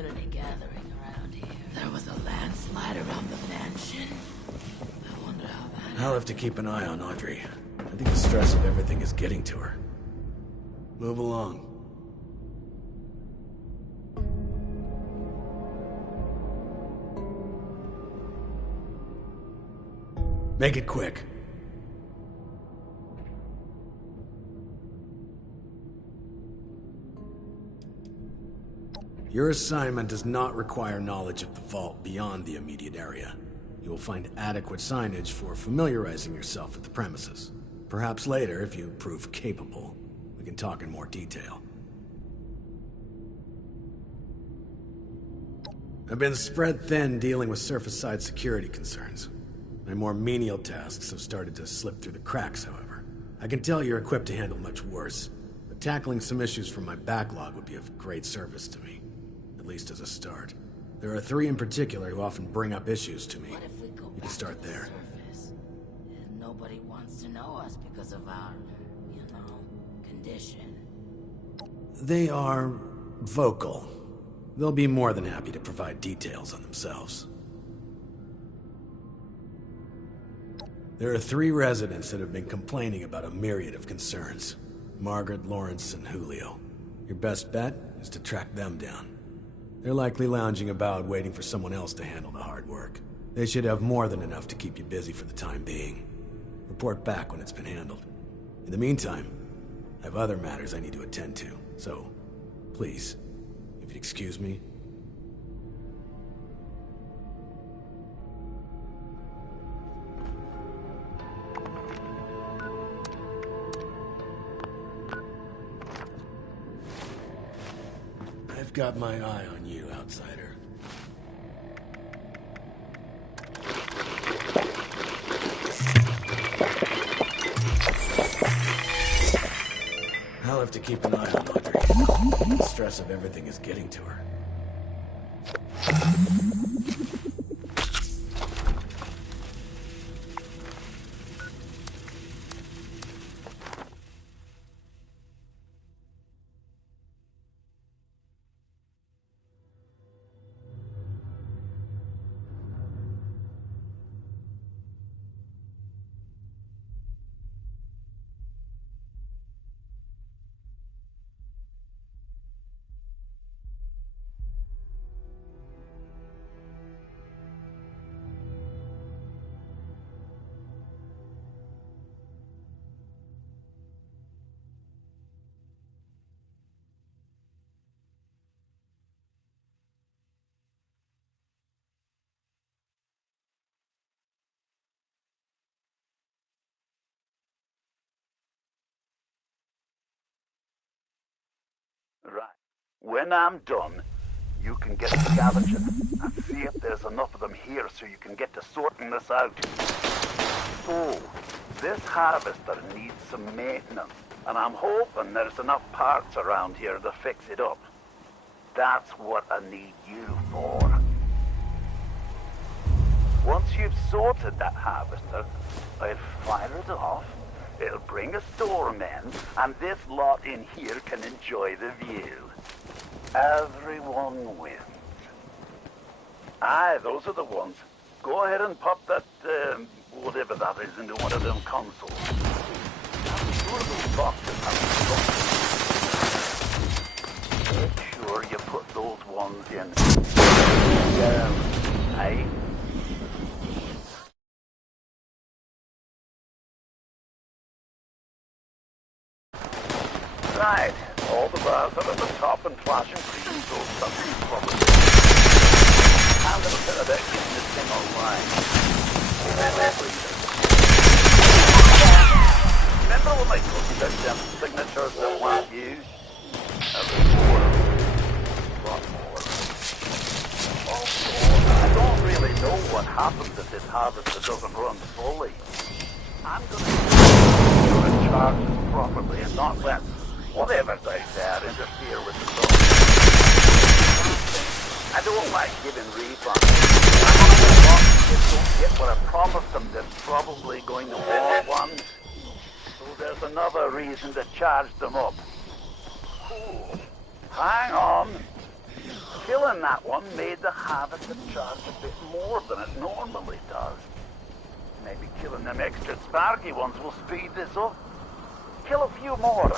community gathering around here. There was a landslide around the mansion. I wonder how that... I'll have to keep an eye on Audrey. I think the stress of everything is getting to her. Move along. Make it quick. Your assignment does not require knowledge of the vault beyond the immediate area. You will find adequate signage for familiarizing yourself with the premises. Perhaps later, if you prove capable, we can talk in more detail. I've been spread thin dealing with surface-side security concerns. My more menial tasks have started to slip through the cracks, however. I can tell you're equipped to handle much worse, but tackling some issues from my backlog would be of great service to me, at least as a start. There are 3 in particular who often bring up issues to me. What if we go You can start there. surface? And nobody wants to know us because of our, condition. They are vocal. They'll be more than happy to provide details on themselves. There are 3 residents that have been complaining about a myriad of concerns. Margaret, Lawrence, and Julio. Your best bet is to track them down. They're likely lounging about waiting for someone else to handle the hard work. They should have more than enough to keep you busy for the time being. Report back when it's been handled. In the meantime, I have other matters I need to attend to, so please, if you'd excuse me. I've got my eye on you, outsider. I'll have to keep an eye on Audrey. The stress of everything is getting to her. Right. When I'm done, you can get scavenging and see if there's enough of them here so you can get to sorting this out. So, this harvester needs some maintenance, and I'm hoping there's enough parts around here to fix it up. That's what I need you for. Once you've sorted that harvester, I'll fire it off. It'll bring a storm in, and this lot in here can enjoy the view. Everyone wins. Aye, those are the ones. Go ahead and pop that, whatever that is, into one of them consoles. I'm sure those boxes have some. Make sure you put those ones in. Aye? Right, all the bars are at the top and flashing green, so something's probably... I'm gonna set about getting this thing online. Remember when I told you about them signatures that weren't used? There's more. Lot more. Also, I don't really know what happens if this harvester doesn't run fully. I'm gonna make sure it charges properly and not let whatever's out there interfere with the song. I don't like giving refunds. If they don't get what I promised them, they're probably going to want one. So there's another reason to charge them up. Cool. Hang on. Killing that one made the harvester charge a bit more than it normally does. Maybe killing them extra sparky ones will speed this up. Kill a few more.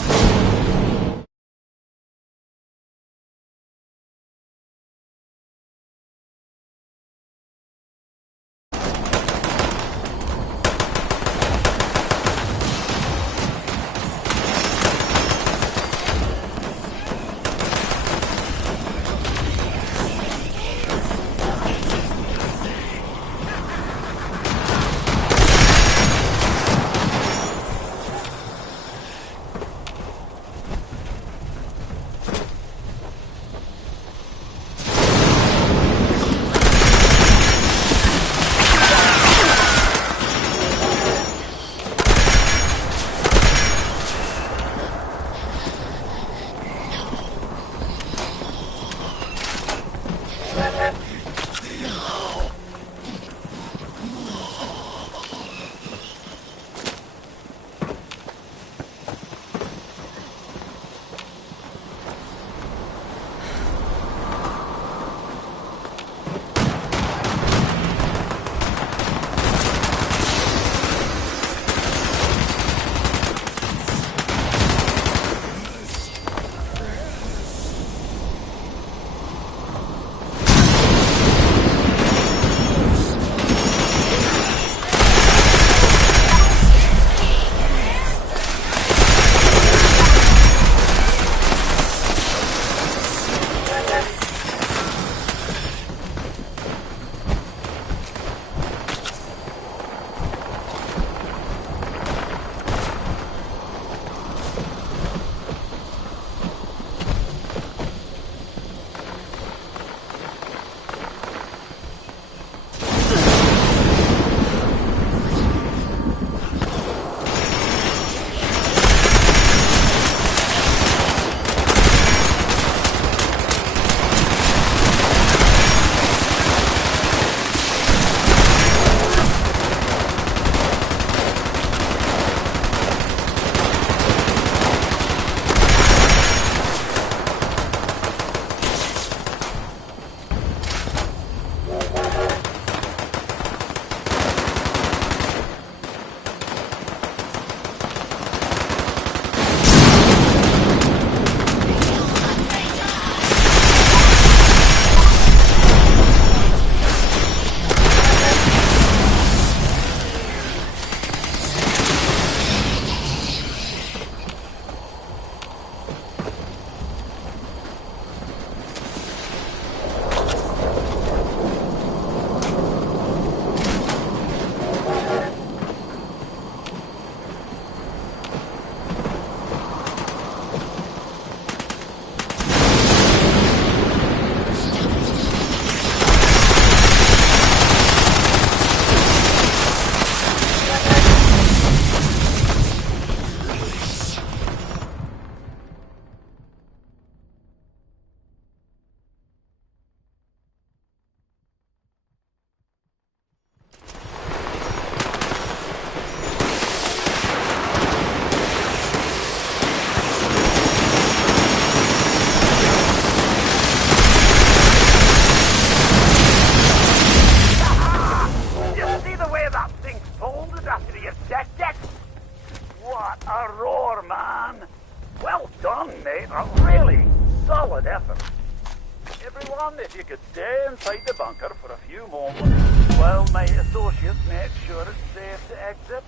on if you could stay inside the bunker for a few moments while my associates make sure it's safe to exit.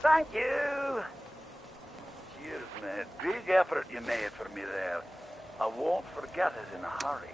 Thank you. Cheers, mate. Big effort you made for me there. I won't forget it in a hurry.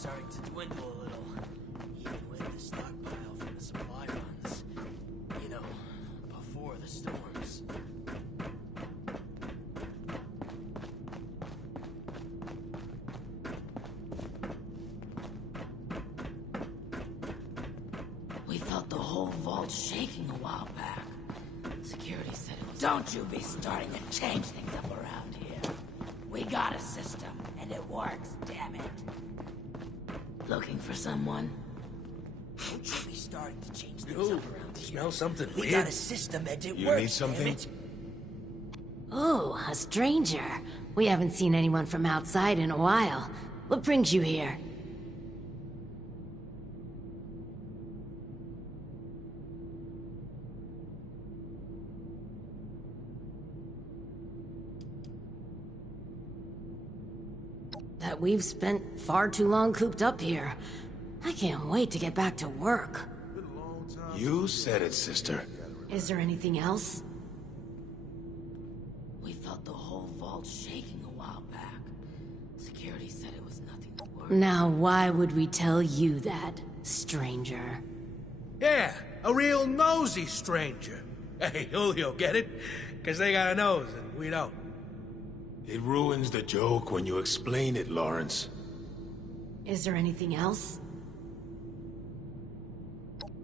starting to dwindle a little, even with the stockpile from the supply runs. You know, before the storms. We felt the whole vault shaking a while back. Security said it was... Don't you be starting to change things up around here. We got a system, and it works, damn it. Looking for someone? Don't you be starting to change things up around here. Smell something We weird? got a system, and it You works, need something? damn it. Oh, a stranger. We haven't seen anyone from outside in a while. What brings you here? That we've spent far too long cooped up here. I can't wait to get back to work. You said it, sister. Is there anything else? We felt the whole vault shaking a while back. Security said it was nothing to worry. Now, why would we tell you that, stranger? Yeah, a real nosy stranger. Hey, Julio, get it? Because they got a nose and we don't. It ruins the joke when you explain it, Lawrence. Is there anything else?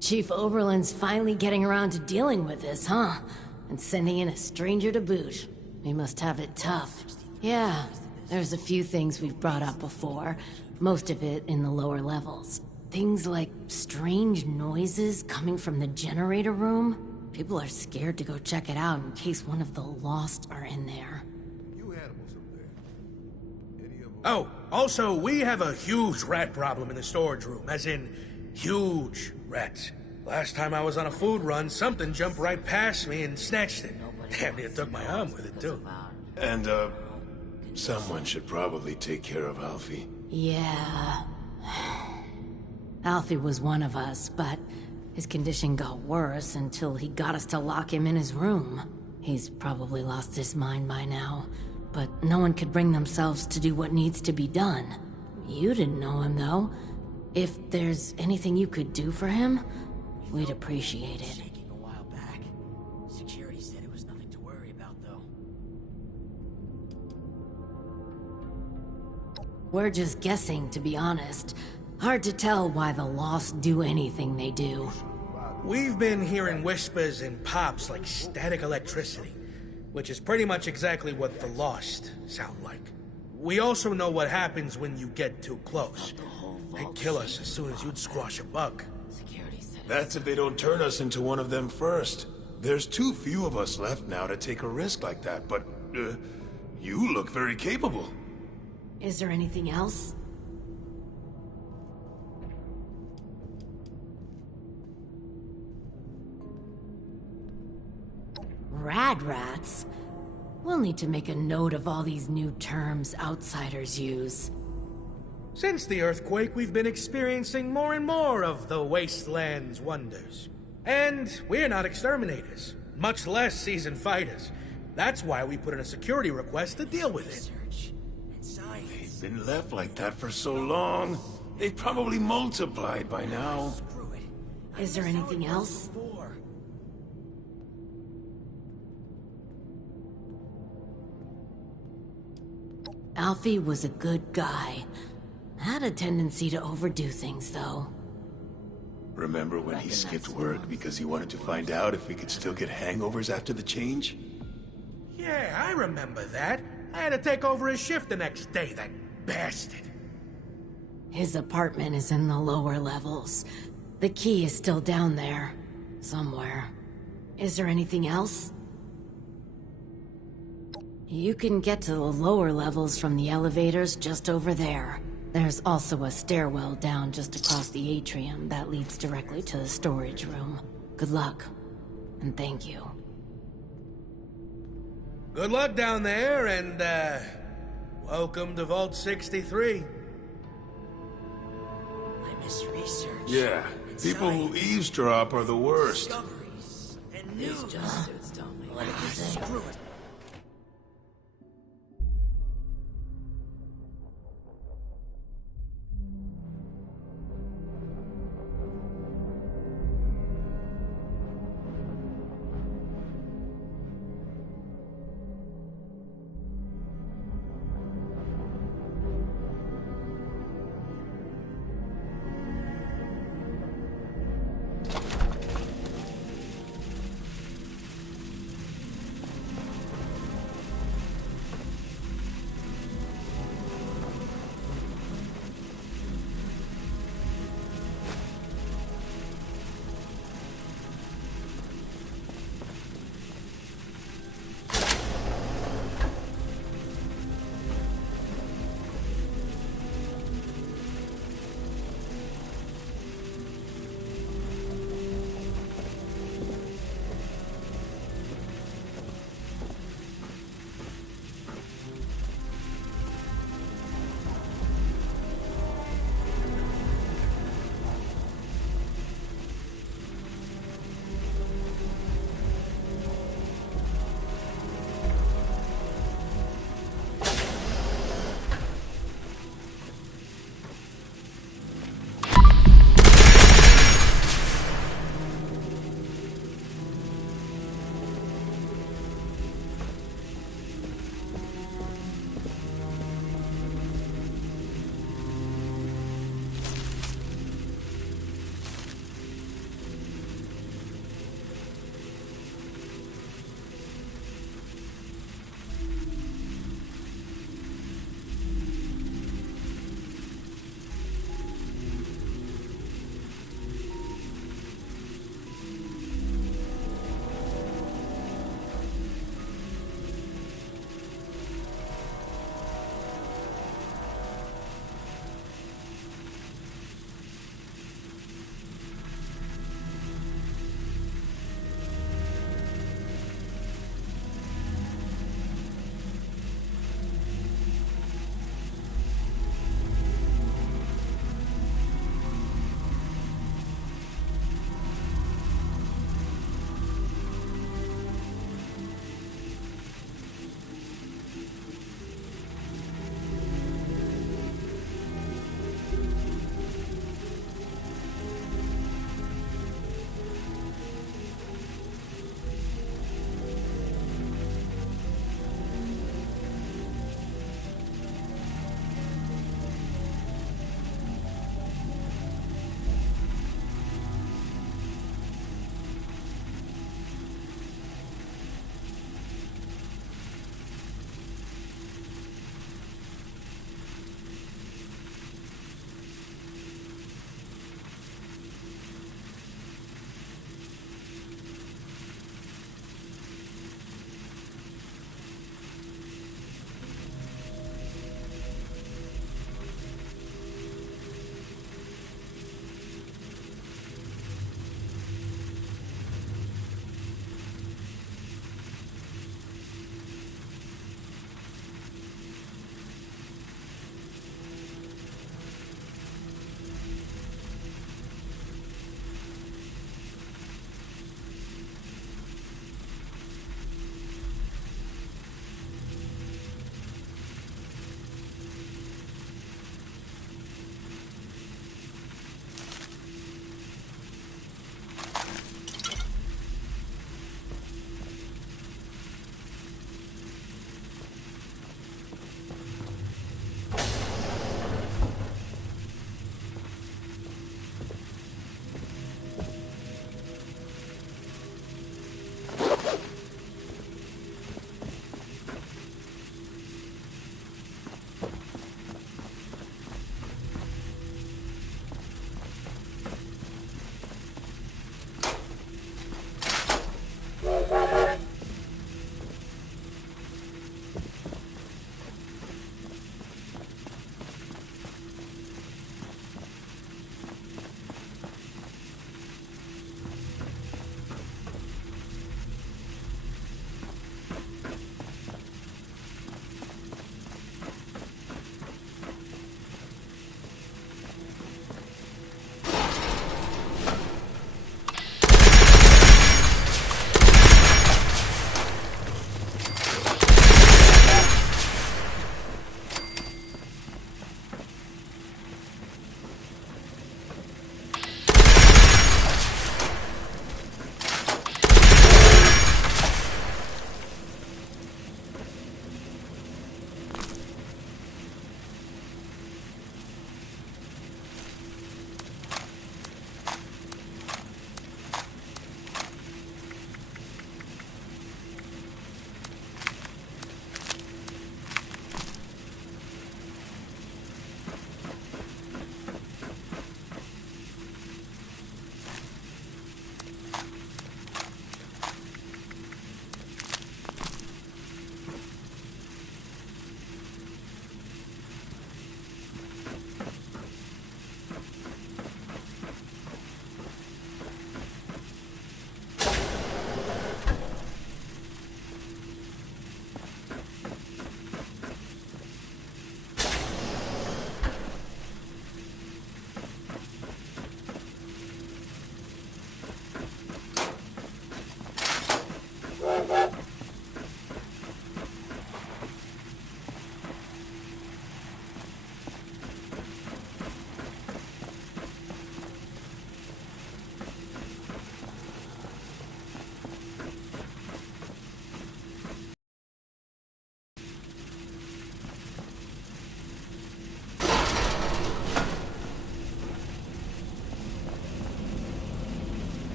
Chief Oberlin's finally getting around to dealing with this, huh? And sending in a stranger to boot. We must have it tough. Yeah, there's a few things we've brought up before. Most of it in the lower levels. Things like strange noises coming from the generator room. People are scared to go check it out in case one of the Lost are in there. Oh, also, we have a huge rat problem in the storage room, as in, huge rats. Last time I was on a food run, something jumped right past me and snatched it. Damn near took my arm with it, too. And, someone should probably take care of Alfie. Yeah. Alfie was one of us, but his condition got worse until he got us to lock him in his room. He's probably lost his mind by now. But no one could bring themselves to do what needs to be done. You didn't know him, though. If there's anything you could do for him, we'd appreciate it. Shaking a while back. Security said it was nothing to worry about, though. We're just guessing, to be honest. Hard to tell why the Lost do anything they do. We've been hearing whispers and pops like static electricity, which is pretty much exactly what the Lost sound like. We also know what happens when you get too close. They'd kill us as soon as you'd squash a bug. That's if they don't turn us into one of them first. There's too few of us left now to take a risk like that, but, you look very capable. Is there anything else? Rad rats? We'll need to make a note of all these new terms outsiders use. Since the earthquake, we've been experiencing more and more of the wasteland's wonders. And we're not exterminators, much less seasoned fighters. That's why we put in a security request to deal with it. They've been left like that for so long. They've probably multiplied by now. Is there anything else? Alfie was a good guy. Had a tendency to overdo things, though. Remember when he skipped work because he wanted to find out if we could still get hangovers after the change? Yeah, I remember that. I had to take over his shift the next day, that bastard. His apartment is in the lower levels. The key is still down there. Somewhere. Is there anything else? You can get to the lower levels from the elevators just over there. There's also a stairwell down just across the atrium that leads directly to the storage room. Good luck, and thank you. Good luck down there, and, welcome to Vault 63. I miss research. Yeah, people who eavesdrop are the worst. Discoveries. And news jumpsuits don't make Screw it.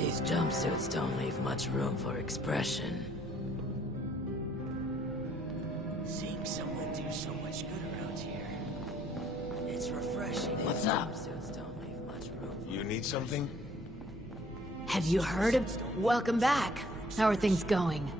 These jumpsuits don't leave much room for expression. Seeing someone do so much good around here. It's refreshing. What's up? Jumpsuits don't leave much room. You need something? Have you heard of... Welcome back. How are things going?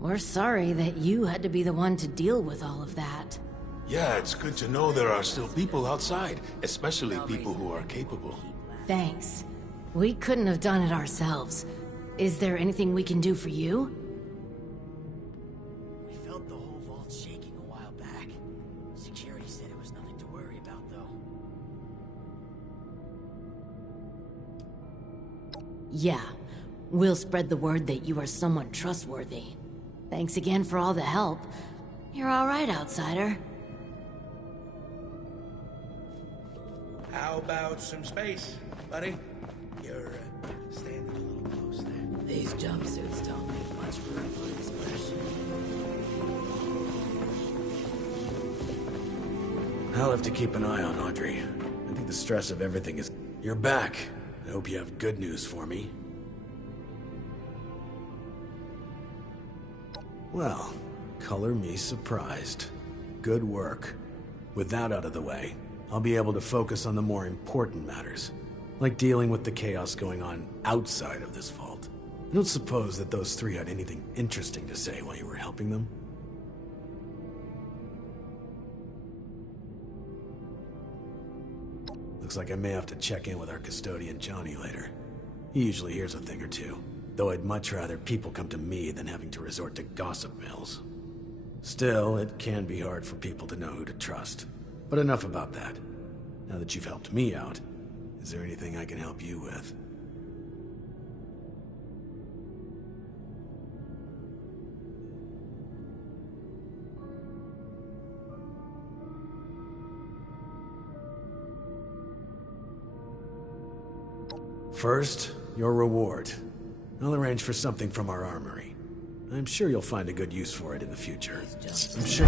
We're sorry that you had to be the one to deal with all of that. Yeah, it's good to know there are still people outside, especially people who are capable. Thanks. We couldn't have done it ourselves. Is there anything we can do for you? We felt the whole vault shaking a while back. Security said it was nothing to worry about, though. Yeah. We'll spread the word that you are someone trustworthy. Thanks again for all the help. You're all right, outsider. How about some space, buddy? You're standing a little close there. These jumpsuits don't leave much room for expression. I'll have to keep an eye on Audrey. I think the stress of everything is... You're back. I hope you have good news for me. Well, color me surprised. Good work. With that out of the way, I'll be able to focus on the more important matters, like dealing with the chaos going on outside of this vault. I don't suppose that those three had anything interesting to say while you were helping them? Looks like I may have to check in with our custodian Johnny later. He usually hears a thing or two. Though I'd much rather people come to me than having to resort to gossip mills. Still, it can be hard for people to know who to trust. But enough about that. Now that you've helped me out, is there anything I can help you with? First, your reward. I'll arrange for something from our armory. I'm sure you'll find a good use for it in the future. I'm sure...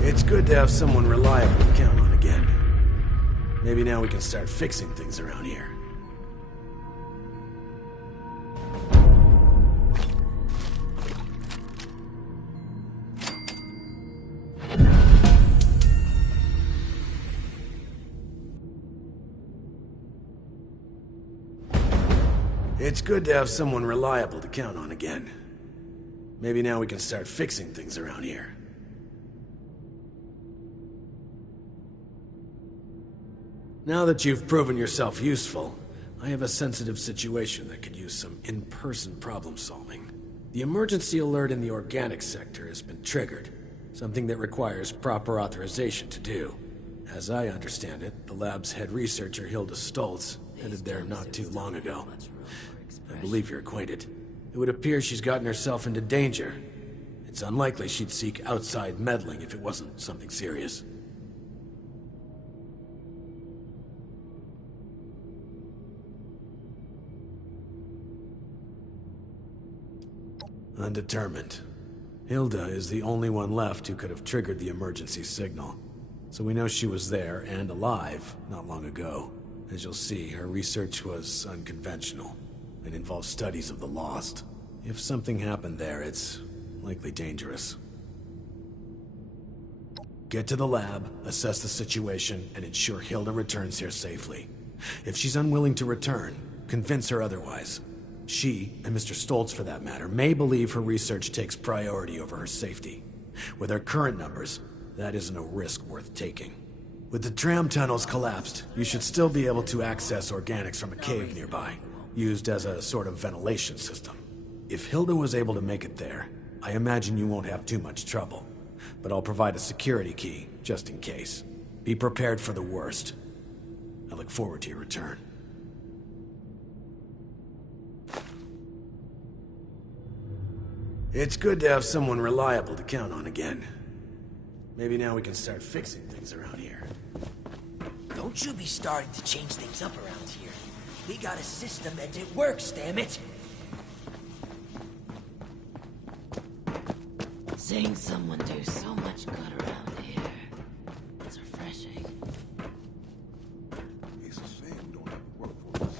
It's good to have someone reliable to count on again. Maybe now we can start fixing things around here. It's good to have someone reliable to count on again. Maybe now we can start fixing things around here. Now that you've proven yourself useful, I have a sensitive situation that could use some in-person problem solving. The emergency alert in the organic sector has been triggered, something that requires proper authorization to do. As I understand it, the lab's head researcher Hilda Stoltz headed there not too long ago. I believe you're acquainted. It would appear she's gotten herself into danger. It's unlikely she'd seek outside meddling if it wasn't something serious. Undetermined. Hilda is the only one left who could have triggered the emergency signal. So we know she was there and alive not long ago. As you'll see, her research was unconventional. It involves studies of the lost. If something happened there, it's likely dangerous. Get to the lab, assess the situation, and ensure Hilda returns here safely. If she's unwilling to return, convince her otherwise. She, and Mr. Stoltz for that matter, may believe her research takes priority over her safety. With our current numbers, that isn't a risk worth taking. With the tram tunnels collapsed, you should still be able to access organics from a cave nearby. used as a sort of ventilation system. If Hilda was able to make it there, I imagine you won't have too much trouble. But I'll provide a security key, just in case. Be prepared for the worst. I look forward to your return. It's good to have someone reliable to count on again. Maybe now we can start fixing things around here. Don't you be starting to change things up around here. We got a system and it works, damn it! Seeing someone do so much good around here. It's refreshing. It's a shame we don't have to work for us.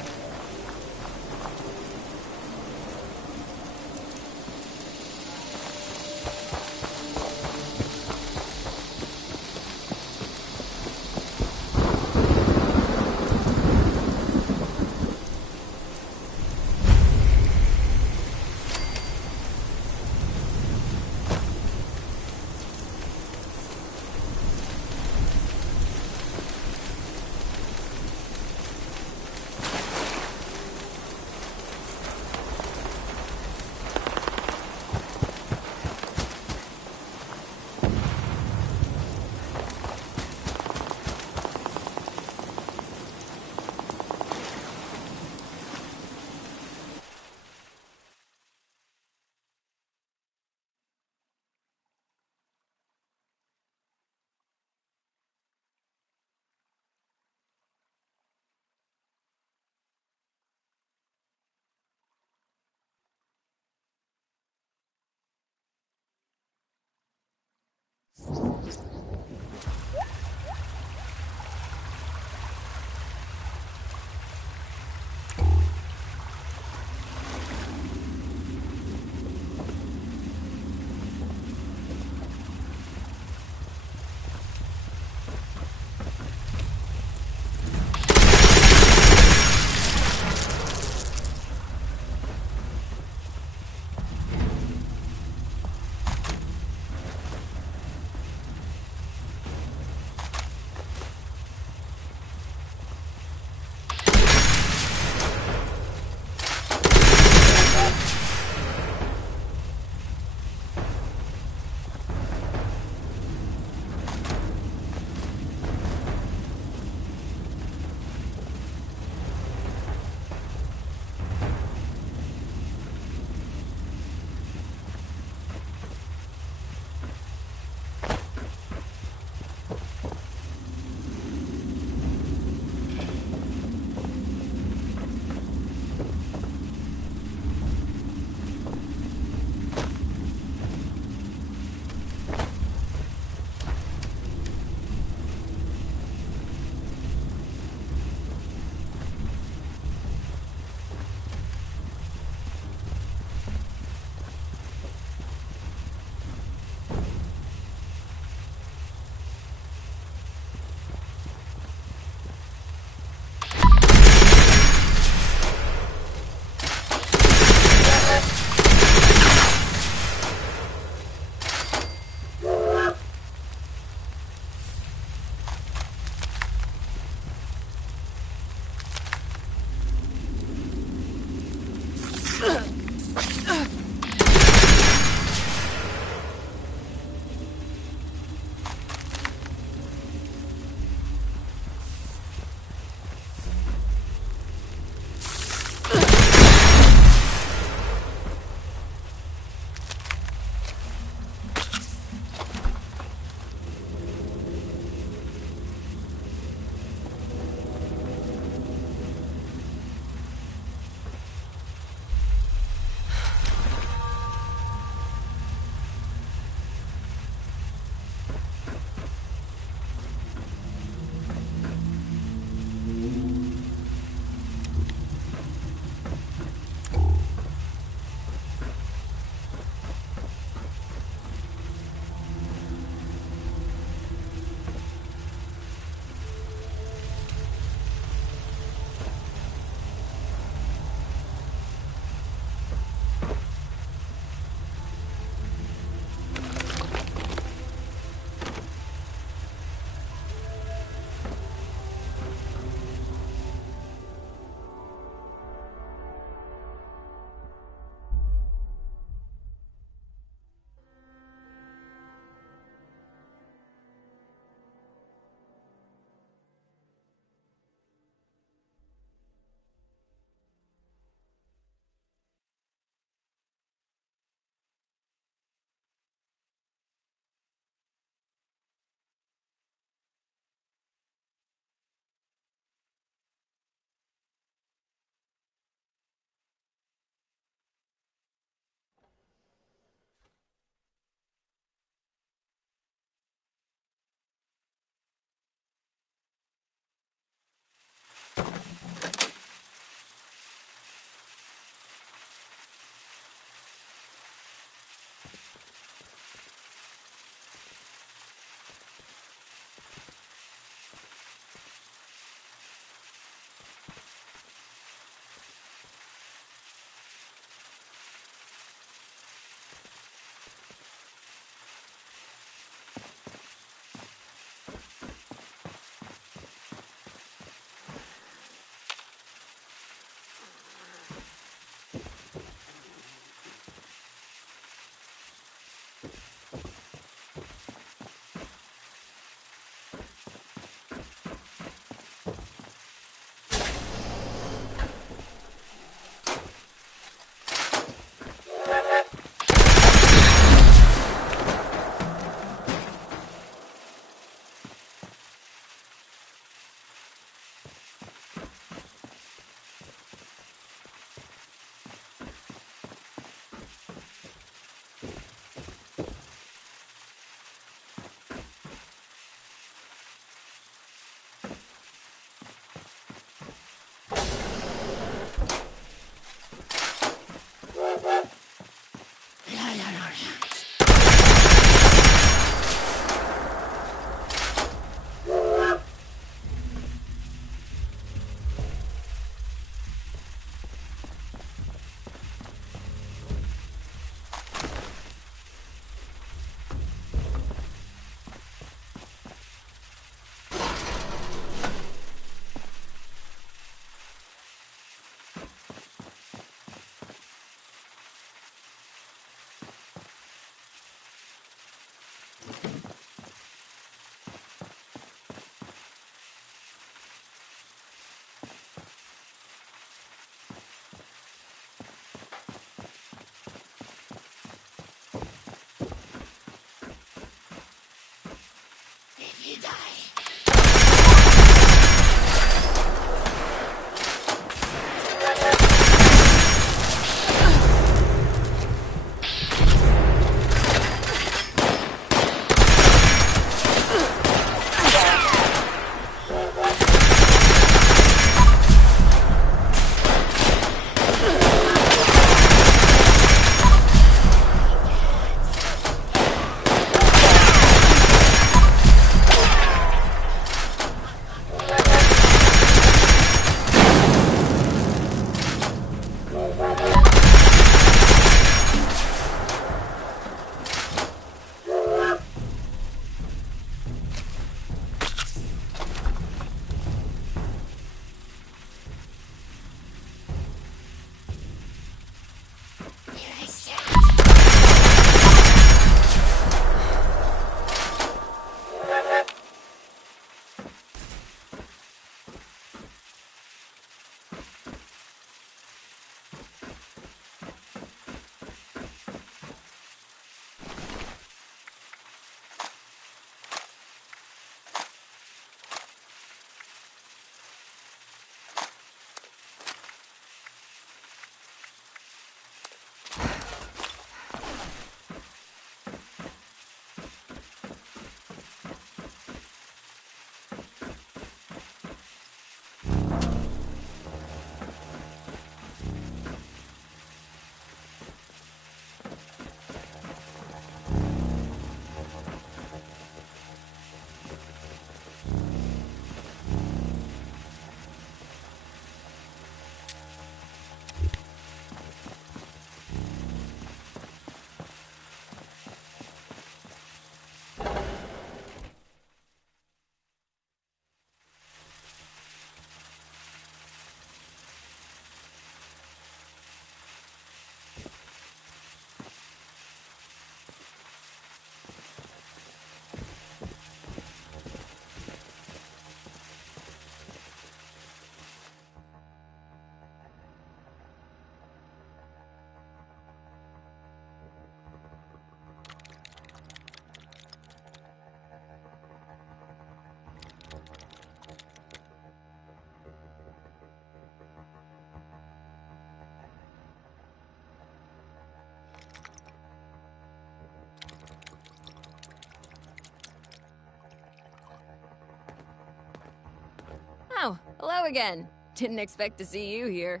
Oh, hello again. Didn't expect to see you here.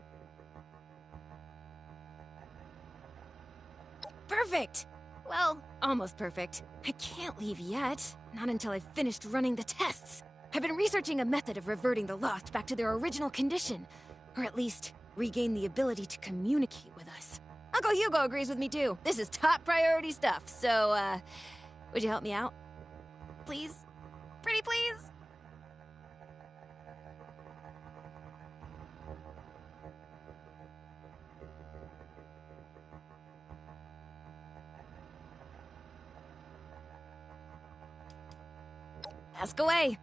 Perfect! Well, almost perfect. I can't leave yet. Not until I've finished running the tests. I've been researching a method of reverting the Lost back to their original condition. Or at least, regain the ability to communicate with us. Uncle Hugo agrees with me too. This is top priority stuff, so, would you help me out? Please? Pretty please? Ask away.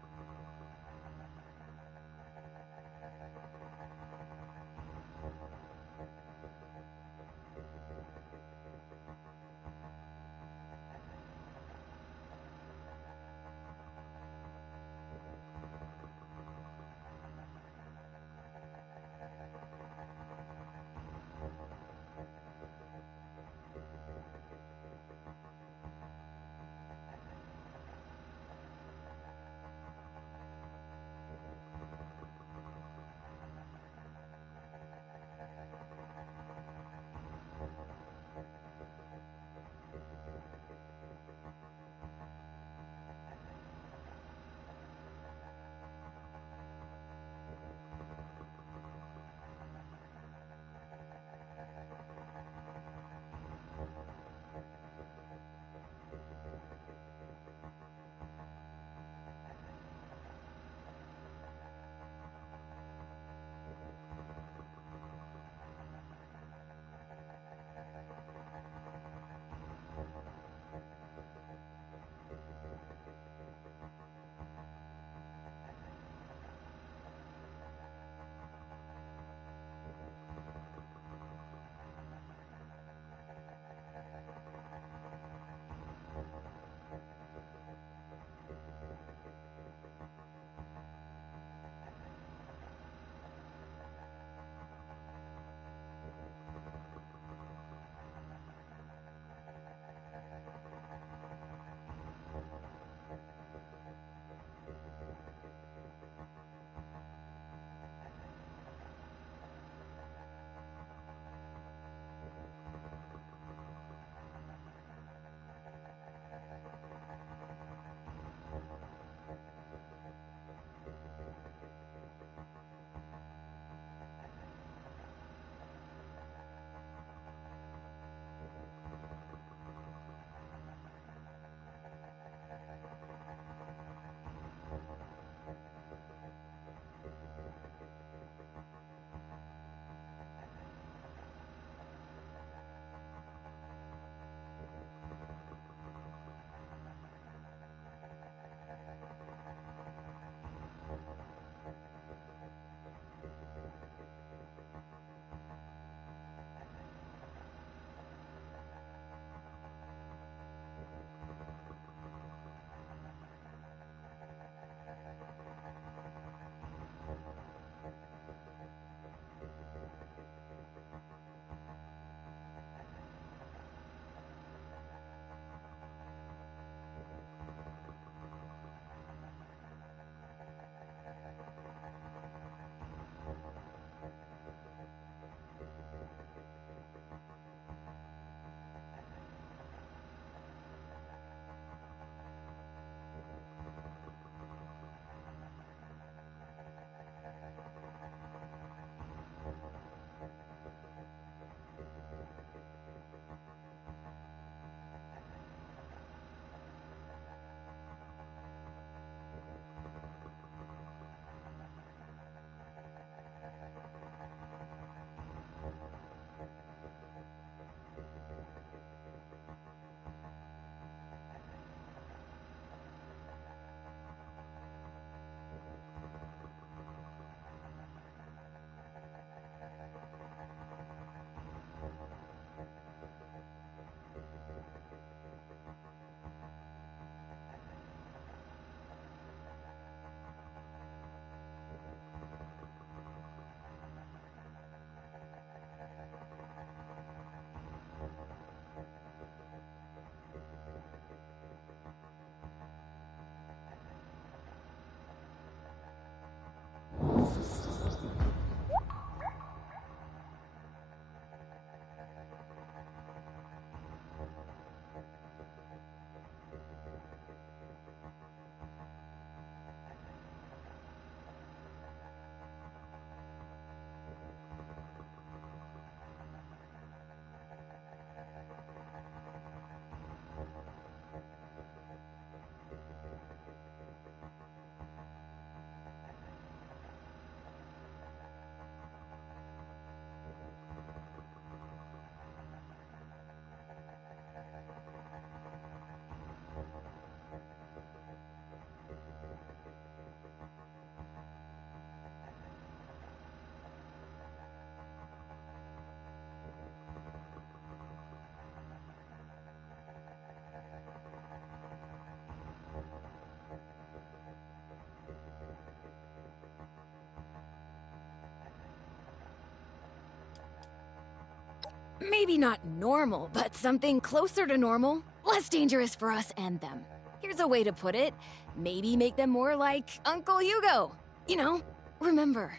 Maybe not normal, but something closer to normal. Less dangerous for us and them. Here's a way to put it. Maybe make them more like Uncle Hugo. You know, remember,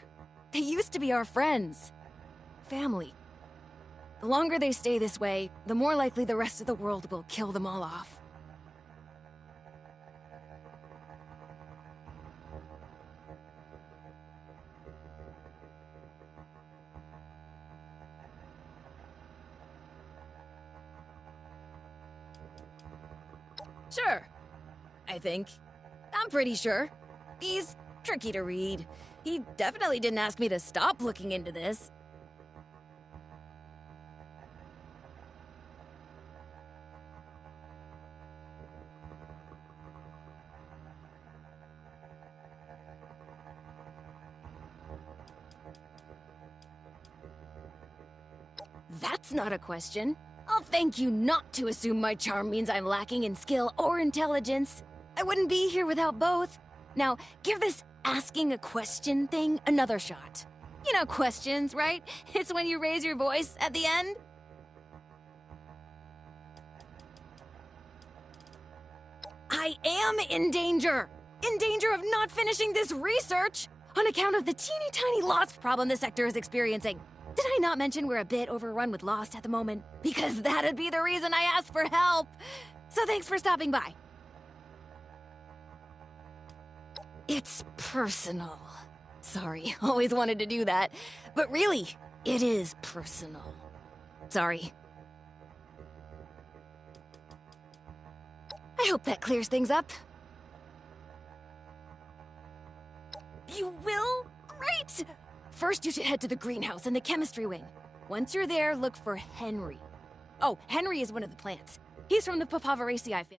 they used to be our friends. Family. The longer they stay this way, the more likely the rest of the world will kill them all off. Sure. I think. I'm pretty sure. He's tricky to read. He definitely didn't ask me to stop looking into this. That's not a question. I'll thank you not to assume my charm means I'm lacking in skill or intelligence. I wouldn't be here without both. Now, give this asking a question thing another shot. You know questions, right? It's when you raise your voice at the end. I am in danger! In danger of not finishing this research! On account of the teeny tiny lost problem the sector is experiencing. Did I not mention we're a bit overrun with Lost at the moment? Because that'd be the reason I asked for help! So thanks for stopping by. It's personal. Sorry, always wanted to do that. But really, it is personal. Sorry. I hope that clears things up. You will? Great! First, you should head to the greenhouse and the chemistry wing. Once you're there, look for Henry. Oh, Henry is one of the plants. He's from the Ps4 family.